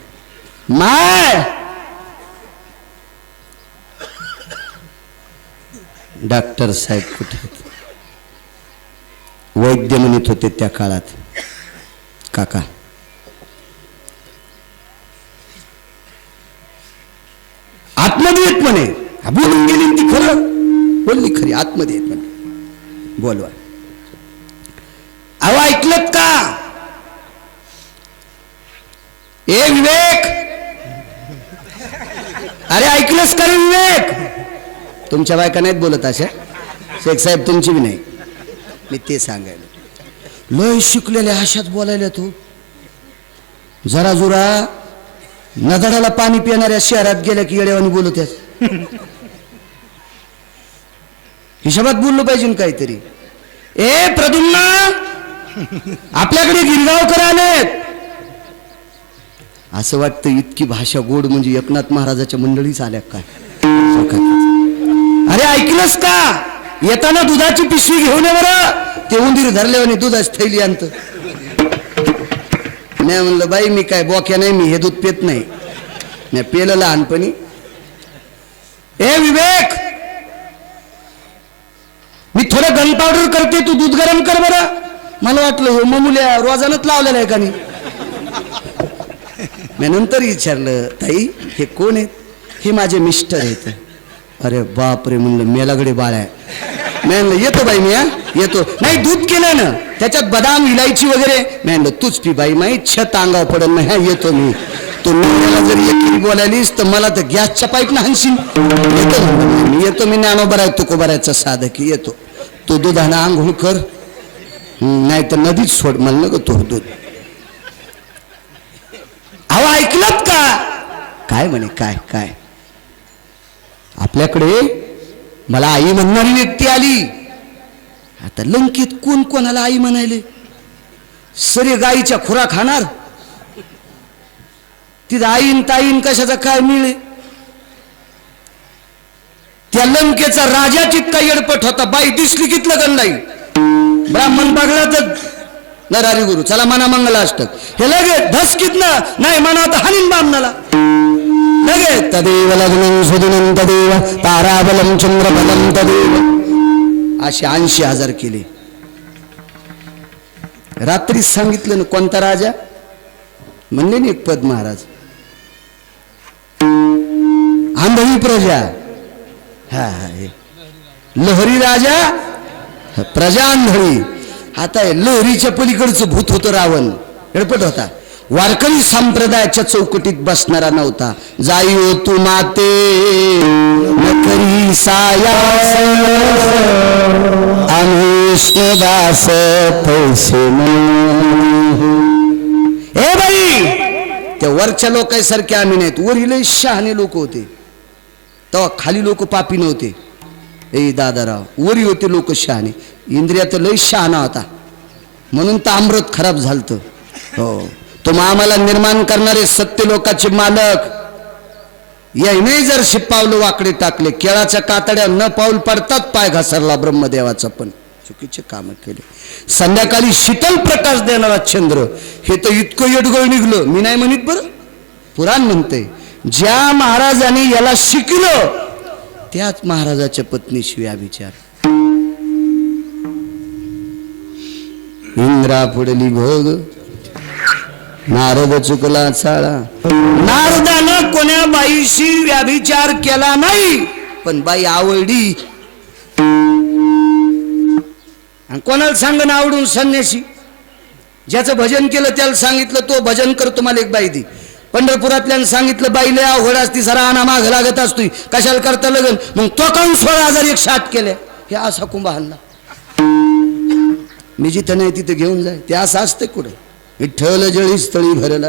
माय डॉक्टर साहेब कुठे वैद्य म्हणत होते त्या काळात काका आतमध्ये येत म्हणे बोलून गेली ती खरं बोलली खरी आतमध्ये येत म्हणे बोलवा अहो ऐकलत का ए विवेक अरे ऐकलंस का रे विवेक? तुमच्या बायका नाहीत बोलत अशा, शेख साहेब तुमची बी नाही. मी ते सांगायला लय शिकलेल्या अशाच बोलायला तू. जरा जुरा नदडाला पाणी पिणाऱ्या शहरात गेल्या की येड्यावानी बोलत आहेत. हिशोबात बोललो पाहिजे काहीतरी. ए प्रद्युम्ना, आपल्याकडे गिरगावकर आलेत. असं वाटतं इतकी भाषा गोड म्हणजे एकनाथ महाराजाच्या मंडळीच आल्या काय. अरे ऐकलंस का? येताना दुधाची पिशवी घेऊन ये बरं. ते उंदीर धरल्याने दुधाची थैली आणत. नाही म्हणलं बाई मी काय बोक्या नाही, मी हे दूध पेत नाही पेलं लहानपणी. ए विवेक, मी थोडं गन पावडर करते, तू दूध गरम कर बरं. मला वाटलं हो ममुल्या रोजानच लावलेलं आहे का नाही. मी नंतर विचारलं ताई हे कोण आहेत? हे माझे मिस्टर आहेत. अरे बाप रे म्हणलं मेलागडे बाळ आहे. मी म्हणलं येतो बाई मी येतो. नाही दूध केलं ना त्याच्यात बदाम इलायची वगैरे. मी म्हणलं तूच पी बाई, माही छत अंगावर पडन नाही येतो मी. तू मेला जर एकेरी बोलायलीस तर मला तर गॅसच्या पाईपनं हाणशील. येतो म्हणलं मी येतो. मी ज्ञानोबा आहे तुकोबारायचं साधं की येतो. तू दुधानं आंघोळ कर, नाही तर नदीच सोड मला नको तो दूध. अहो ऐकलत का? काय म्हणे काय काय आपल्याकडे मला आई म्हणणारी व्यक्ती आली. आता लंकेत कोण कोणाला आई म्हणायले? सरे गाईच्या खुरा खाणार तिथं आईन ताईन कशाचा काय मिळे. त्या लंकेचा राजा तितका येडपट होता. बाई दिसली कितलं गंडाई. ब्राह्मण बघला तर नरारी गुरु चला मना मंगला अष्टक. हे लगेच धसकीत ना नाही म्हणा तर हानीन बामनाला लगेच. तदेव लग्नं सुदिनं तदेव ताराबलं चंद्रबलं तदेव. असे 80,000 केले. रात्री सांगितलं ना कोणता राजा म्हणले ना एक पद महाराज. आंधळी प्रजा हा लहरी राजा प्रजा आंधळी. आता लहरीच्या पलीकडचं भूत होतं रावण. एडपट होता. वारकरी संप्रदायाच्या चौकटीत बसणारा नव्हता. जाई हो तू माते नकरी सायास दास पैसे. ए बाई त्या वरच्या लोकांसारखे आम्ही नाहीत. वरील शहाणे लोक होते तेव्हा खाली लोक पापी नव्हते. ए दादाराव वरी होते लोक शहाणे. इंद्रियात लय शहाणा होता म्हणून तर अमृत खराब झालत. हो तुम्ही आम्हाला निर्माण करणारे सत्य लोकांचे मालक याने जर शिपावलं वाकडे टाकले केळाच्या कातड्या न पाऊल पडतात पाय घसरला ब्रह्मदेवाचा. पण चुकीचे काम केले. संध्याकाळी शीतल प्रकाश देणारा चंद्र हे तर इतकं येडगळ निघलं. मी नाही म्हणत बरं, पुराण म्हणते ज्या महाराजांनी याला शिकलं त्याच महाराजाच्या पत्नीशी व्याभिचार. इंद्रा पुढली भोग नारद चुकला चाळा. नारदानं कोण्या बाईशी व्याभिचार केला नाही पण बाई आवडली. आणि कोणाला सांगणं आवडून संन्यासी ज्याचं भजन केलं त्याला सांगितलं तो भजन कर तुम्हाला एक बाई दी. पंढरपुरातल्यानं सांगितलं बाईले अवघड असती सारा आणा माग लागत असतोय कशाला करता लगन. मग तो काऊन 16,160 केले. हे असा कुंभा हल्ला. मी जिथं नाही तिथं घेऊन जाय. ते असं असते कुठं. विठ्ठल जळी स्थळी भरला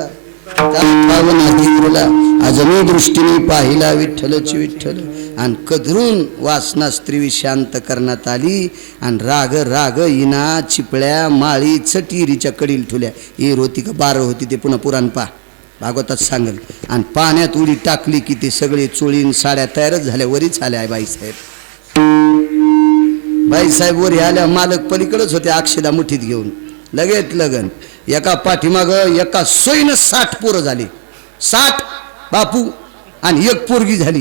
अजमी दृष्टीने पाहिला विठ्ठलची विठ्ठल. आणि कदरून वासना स्त्री शांत करण्यात आली. आणि राग राग इना चिपळ्या माळी चटीरीच्या कडील ठुल्या. ईर होती का 12 होती ते पुन्हा पुराण पा भागवतात सांगल. आणि पाण्यात उडी टाकली की ते सगळे चोळीन साड्या तयारच झाल्या. वरीच आल्या बाईसाहेब. बाईसाहेब वरी आल्या. मालक पलीकडेच होते अक्षदा मुठीत घेऊन. लगेच लगन. एका पाठीमाग एका सोयीनं 60 पोरं झाली. 60 बापू आणि एक पोरगी झाली.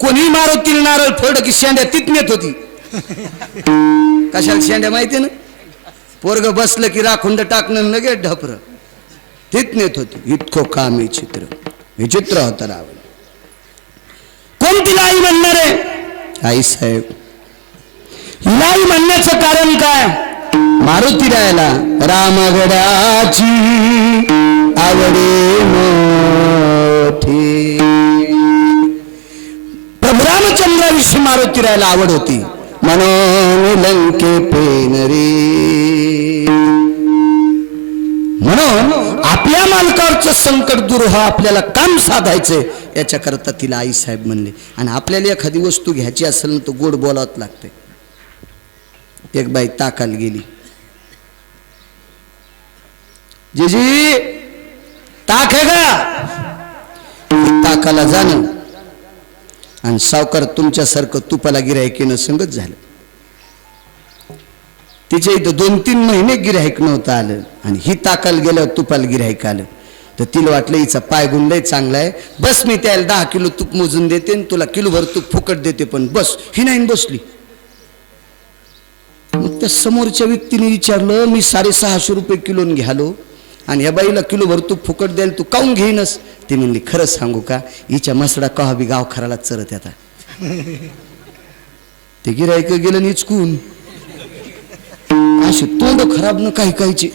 कोणी मारुतीला नारळ फोडलं की शेंड्या तिथनेत होती. कशाला शेंड्या माहिती ना. पोरग बसलं की राखुंड टाकणं लगेच ढपरं तिथनेत होती. इतकं काम विचित्र विचित्र होतं रावण. कोण तिला आई म्हणणार आहे? आई साहेब. हिला आई म्हणण्याचं कारण काय? मारुती रायला रामगडाची आवडे मोठी. दिवशी मारुती राहायला आवड होती. म्हणून लंके पेन रे, म्हणून आपल्या मालकावरचं संकट दूर व्हा, आपल्याला काम साधायचंय याच्याकरता तिला आई साहेब म्हणले. आणि आपल्याला एखादी वस्तू घ्यायची असेल ना तर गोड बोलावं लागते. एक बाई ताकाला गेली, जीजी ताक आहे का? ताकाला जाणं आणि सावकार तुमच्यासारखं तुपाला गिऱ्हाईकीनं संगत झालं. तिच्या इथं 2-3 महिने गिऱ्हाईक नव्हतं आलं आणि ही ताकाला गेल्यावर तुपाला गिऱ्हाईक आलं. तर तिला वाटलं हिचा पाय गुंडही चांगला आहे, बस मी त्याला 10 किलो तूप मोजून देते आणि तुला किलोभर तूप फुकट देते, पण बस. ही नाही बसली. मग त्या समोरच्या व्यक्तीने विचारलं, मी 650 रुपये किलोन घ्यालो आणि या बाईला किलोभर तूप फुकट द्यायला तू काऊन घेईनस? ती म्हणली, खरं सांगू का, हिच्या मसडा कहा बी गाव खराला चरत आता. ते गिऱ्हाईक गेलं निचकून. अशी तोंड खराब न काही काहीची,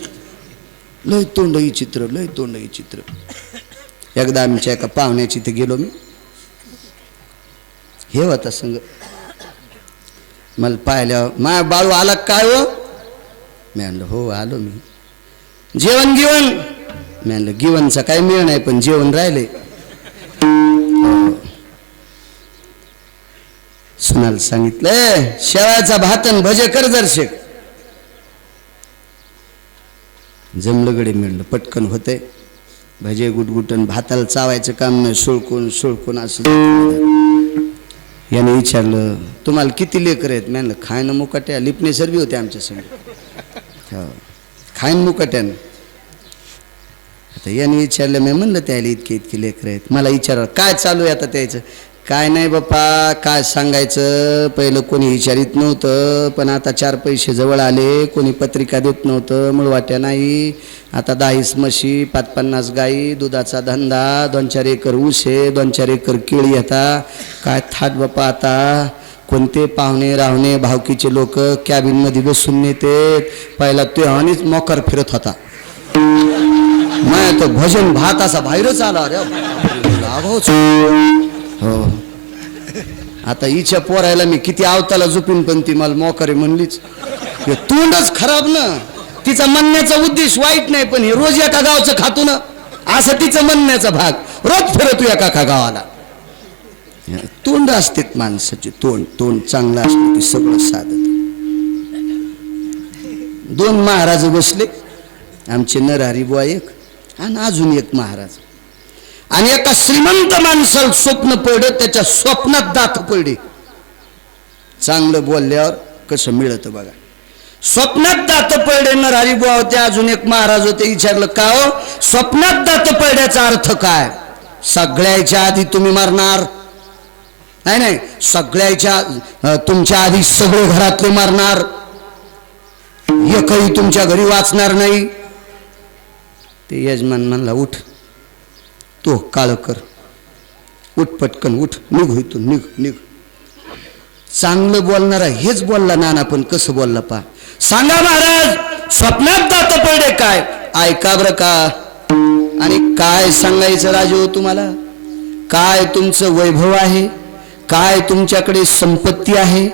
लय तोंड ही चित्र, लय तोंड ही चित्र. एकदा आमच्या एका पाहुण्याची इथे गेलो मी, हे होता संग. मला पाहिल्यावर, माया बाळू आला काय हो? मी म्हणलं हो आलो मी. जेवण गिवण? मी म्हणलं गिवणचा काय मेळ नाही, पण जेवण राहिले. सुनाला सांगितलंय शेवाळ्याचा भात आणि भजे कर जरशे. जमलं गडे, मिळलं पटकन होते. भजे गुटगुटन भाताला चावायचं काम नाही, सुळकून सुळकून असं. याने विचारलं तुम्हाला किती लेकर आहेत? मी म्हणलं खायनं मुकाट्या, लिपणे सर्वी होते आमच्या संग, खायन मुकाट्यानं. आता याने विचारलं, मी म्हणलं त्याला इतके इतके लेकर आहेत. मला विचारलं काय चालू आहे आता त्याचं? काय नाही बाप्पा, काय सांगायचं, पहिलं कोणी विचारित नव्हतं, पण आता 4 पैसे जवळ आले, कोणी पत्रिका देत नव्हतं, मुळवाट्या नाही. आता 10 म्हशी, 50 गाई, दुधाचा धंदा, 2-4 एकर ऊस आहे, 2-4 एकर केळी येतात. काय थाट बाप्पा, आता कोणते पाहुणे राहुणे भावकीचे लोक कॅबिनमध्ये बसून नेते. पहिला तो हानीच मोकर फिरत होता, मग तो भजन भात असा बाहेरच आला. रे हो, आता हिच्या पोरायला मी किती आवताला झोपून, पण ती मला मोकारे म्हणलीच. तोंडच खराब ना. तिचा म्हणण्याचा उद्देश वाईट नाही, पण हे रोज एका गावचं खातो ना, असं तिचं म्हणण्याचा भाग. रोज फिरतो एका गावाला. तोंड असते माणसाचे, तोंड चांगलं असतं की सगळं साधत. 2 महाराज बसले, आमचे नरहरी बुवा एक आणि अजून एक महाराज. आणि एका श्रीमंत माणसाला स्वप्न पडलं, त्याच्या स्वप्नात दात पडले. चांगलं बोलल्यावर कसं मिळतं बघा. स्वप्नात दात पडले. नरहरी बुवा होते, अजून एक महाराज होते. विचारलं का हो, स्वप्नात दात पडल्याचा अर्थ काय? सगळ्याच्या आधी तुम्ही मरणार. नाही, सगळ्याच्या तुमच्या आधी सगळे घरातले मरणार, एकही तुमच्या घरी वाचणार नाही. ते यजमान म्हणला, उठ तो काळ कर, उठ पटकन उठ, निघ इथून, निघ. चांगलं बोलणारा हेच बोलला नाना, पण कसं बोलला पा. सांगा महाराज, स्वप्नात दात पडले काय? ऐका बरं का. आणि काय सांगायचं राजू तुम्हाला? काय तुमचं वैभव आहे, काय तुमच्याकडे संपत्ती आहे,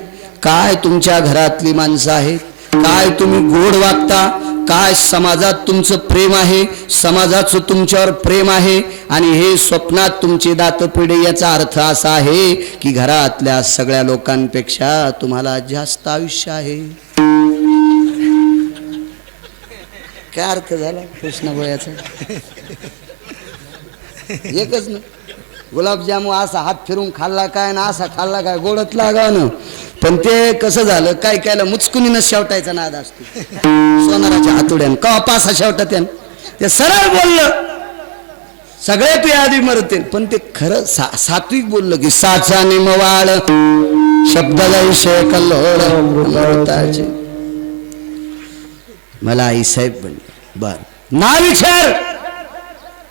काय तुमच्या घरातली माणसं आहेत, काय तुम्ही गोड वागता, काय समाजात तुमचं प्रेम आहे, समाजाचं तुमच्यावर प्रेम आहे. आणि हे स्वप्नात तुमचे दात पडले, याचा अर्थ असा आहे की घरातल्या सगळ्या लोकांपेक्षा तुम्हाला जास्त आयुष्य आहे. काय अर्थ झाला कृष्ण गोळ्याचा? एकच ना. गुलाबजामू असा हात फिरून खाल्ला काय ना असा खाल्ला काय, गोडत लागावं. पण ते कसं झालं, काय कायला मुचकुनीनं शेवटायचा नाद असतो. सोनाराच्या हातोड्यानं का पासा शेवटात. ते सरळ बोललं, सगळे तू आधी मरते, पण ते खरं सात्विक बोललं की साचा निमवाळ शब्द विषय कल्लोळ अमृताचे. मला आई साहेब म्हणले, बर ना विचार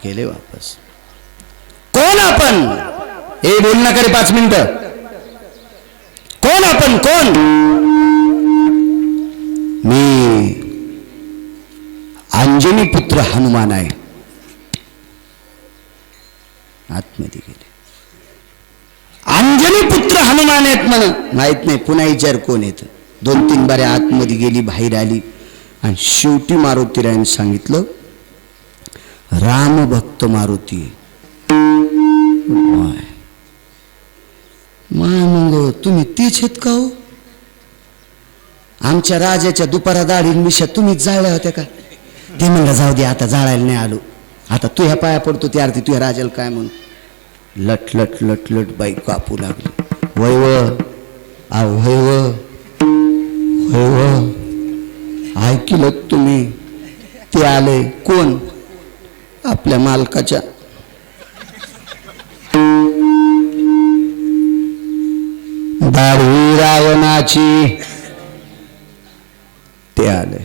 गेले वापस. कोण आपण? हे बोल ना करे 5 मिनिटं. कोण आपण? कोण? मी अंजनी पुत्र हनुमान आहे. आतमध्ये गेले. अंजनी पुत्र हनुमान आहेत म्हण, माहित नाही पुन्हा विचार कोण येत. 2-3 बाऱ्या आतमध्ये गेली, बाहेर आली आणि शेवटी मारुतीरायाने सांगितलं रामभक्त मारुती. मग तुम्ही तीच आहेत का हो? आमच्या राजाच्या दुपारा दाढी मिशा तुम्हीच जाळल्या होत्या का? ते म्हणलं जाऊ दे आता, जाळायला नाही आलो. आता तुझ्या पाया पडतो ती आरती, तुझ्या राजाला काय म्हणून. लट लट लट लट बाई कापू लागली. वैव आव वैव वैव, ऐकलं तुम्ही? ते आले कोण? आपल्या मालकाच्या. दाढी रावणाची. ते आले,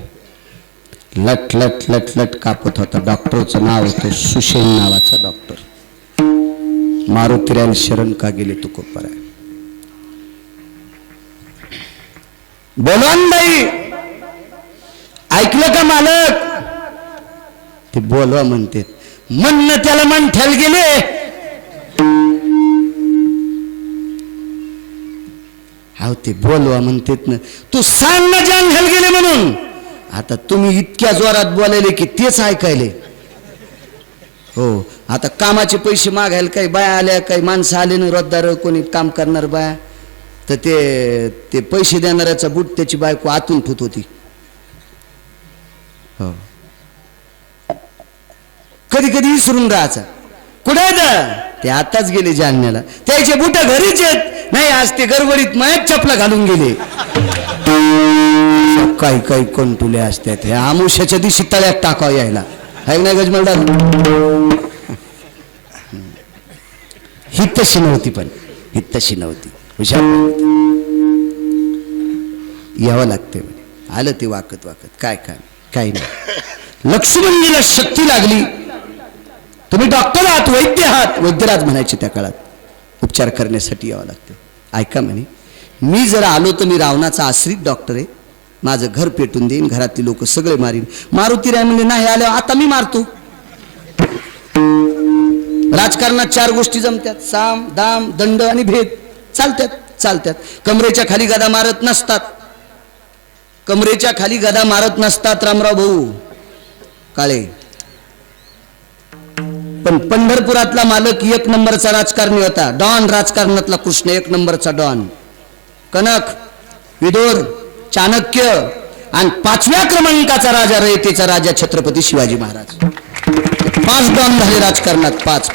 लट लट लट लट कापत होता. डॉक्टरचं नाव होतं सुशेन नावाचा डॉक्टर. मारुतीरायला शरण का गेले तुकोपर आहे. बोलवान बाई, ऐकलं का मालक? ते बोलवा म्हणते, म्हणणं त्याला मंठ्याला गेले. हा ते बोलवा म्हणतेत ना, तू सांग ना जांघाल गेले म्हणून. आता तुम्ही इतक्या जोरात बोलायले की तेच ऐकायले. हो, आता कामाचे पैसे मागायला काही बाया आल्या, काही माणसं आले ना, रोजदार कोणी काम करणार बाया, तर ते पैसे देणाऱ्याचा बूट त्याची बायको आतून ठुत होती. हो, कधी कधी विसरून राहायचा. कुठे ते आताच गेले जालन्याला, त्याचे बुट घरीच येत नाही. आज ते गडबडीत मायात चपला घालून गेले. काही काही कंटुले असतात, हे आमुष्याच्या दिवशी तळ्यात टाकाव यायला. आहे नाही गजमलदार? ही तशी नव्हती, पण ही तशी नव्हती. हुशार यावं लागते. आलं ते वाकत वाकत. काय काय काही नाही. लक्ष्मणजीला शक्ती लागली. तुम्ही डॉक्टर आहात, वैद्य आहात, वैद्यराज म्हणायचे त्या काळात. उपचार करण्यासाठी यावं लागतं. ऐका म्हणे, मी जर आलो तर मी रावणाचा आश्रित डॉक्टर आहे, माझं घर पेटून देईन, घरातली लोक सगळे मारीन. मारुतीराय म्हणजे नाही आले, आता मी मारतो. राजकारणात 4 गोष्टी जमतात, साम दाम दंड आणि भेद. चालतात. कमरेच्या खाली गदा मारत नसतात. कमरेच्या खाली गदा मारत नसतात रामराव भाऊ काळे. पण पंढरपुरातला मालक 1 नंबरचा राजकारणी होता. डॉन, राजकारणातला कृष्ण 1 नंबरचा डॉन. कनक, विदुर, चाणक्य आणि 5व्या क्रमांकाचा राजा, रयतेचा राजा छत्रपती शिवाजी महाराज. 5 डॉन झाले राजकारणात. 5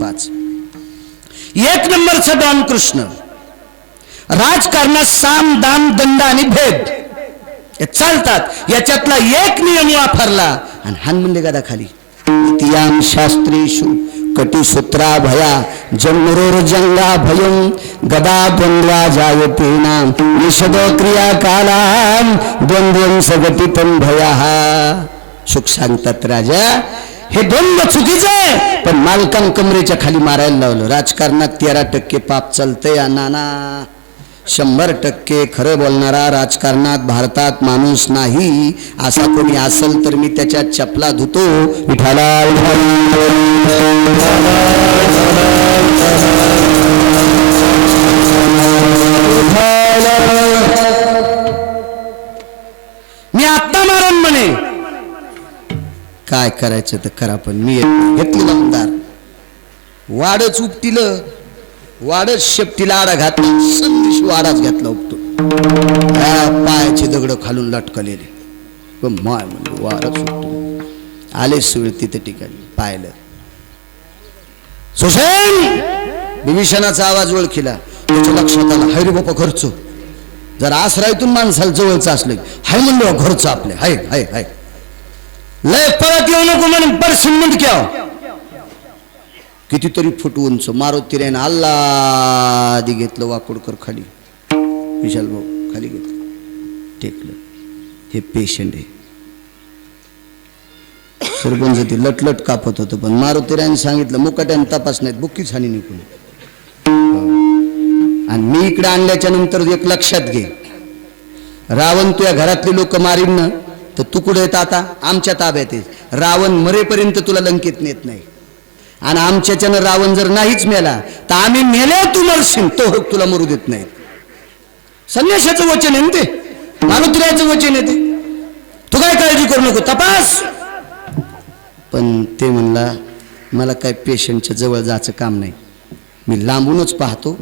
5 1 नंबरचा डॉन कृष्ण. राजकारणात साम दाम दंड आणि भेद हे चालतात. याच्यातला एक नियम वापरला आणि हान म्हणले गदा खाली. इतियाम शास्त्रेषु कटिसूत्रा भया जन्मरोर जंगा भयं गदा द्वंद्वा जायते नाम निषद क्रिया कालाम द्वंद्वं सगतितं भयः. सुख सांगतात राजा, हे द्वंद्व चुकीचं आहे, पण मालकान कमरेच्या खाली मारायला लावलं. राजकारणात 13% पाप चालतंय या नाना. 100% खरं बोलणारा राजकारणात भारतात माणूस नाही. असा कोणी असेल तर मी त्याच्या चपला धुतो. विठाला मी आत्ता मारण म्हणे. काय करायचं तर करा, पण मी घेतलं आमदार. वाडच उपटीलं, वाडच शेपटीला आडा घातला, संदेश वाडाच घातला उपटून. पायाचे दगड खालून लटकलेले. माय म्हणजे वाडच उपटून आले सुळ तिथे ठिकाणी. पाहिलं सुशेन, विभीषणाचा आवाज ओळखीला. त्याच्या लक्षात आला, हाय रे बापा घरचं. जर आसरायतून माणसाला जवळचं असलं, हाय म्हणलं घरचं आपले. हाय हाय हाय, लय परत येऊ नको म्हणून परसून म्हणत क्या. कितीतरी फूट उंच मारुतीरायनं आल्लादी घेतलं वाकोडकर खाली. विशाल भाऊ खाली घेतलं, टेकलं. हे पेशंट आहे. सरपंच ते लटलट कापत होतं, पण मारुतीरायनं सांगितलं मुकाट्याने तपास नाहीत, बुक्कीच हानी निघून. आणि मी इकडे आणल्याच्या नंतर एक लक्षात घे, रावण तुझ्या घरातली लोक मारीन ना, तर तू कुठे येत आता आमच्या ताब्यात आहे. रावण मरेपर्यंत तुला लंकेत नेत नाही. आणि आमच्याच्यानं रावण जर नाहीच मेला तर आम्ही मेल्यावर तू मरशील तो तुला मरू देत नाही. संन्यासाचं वचन आहे ना ते, मारुतीरायाचं वचन आहे ते. तू काय काळजी करू नको, तपास. पण ते म्हणला मला काय पेशंटच्या जवळ जायचं काम नाही, मी लांबूनच पाहतो.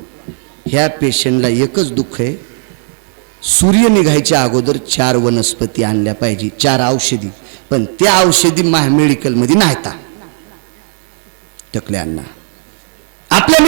ह्या पेशंटला एकच दुःख आहे, सूर्य निघायच्या अगोदर 4 वनस्पती आणल्या पाहिजे, 4 औषधी. पण त्या औषधी मेडिकलमध्ये नाहीता. टकले अण्णा आपल्या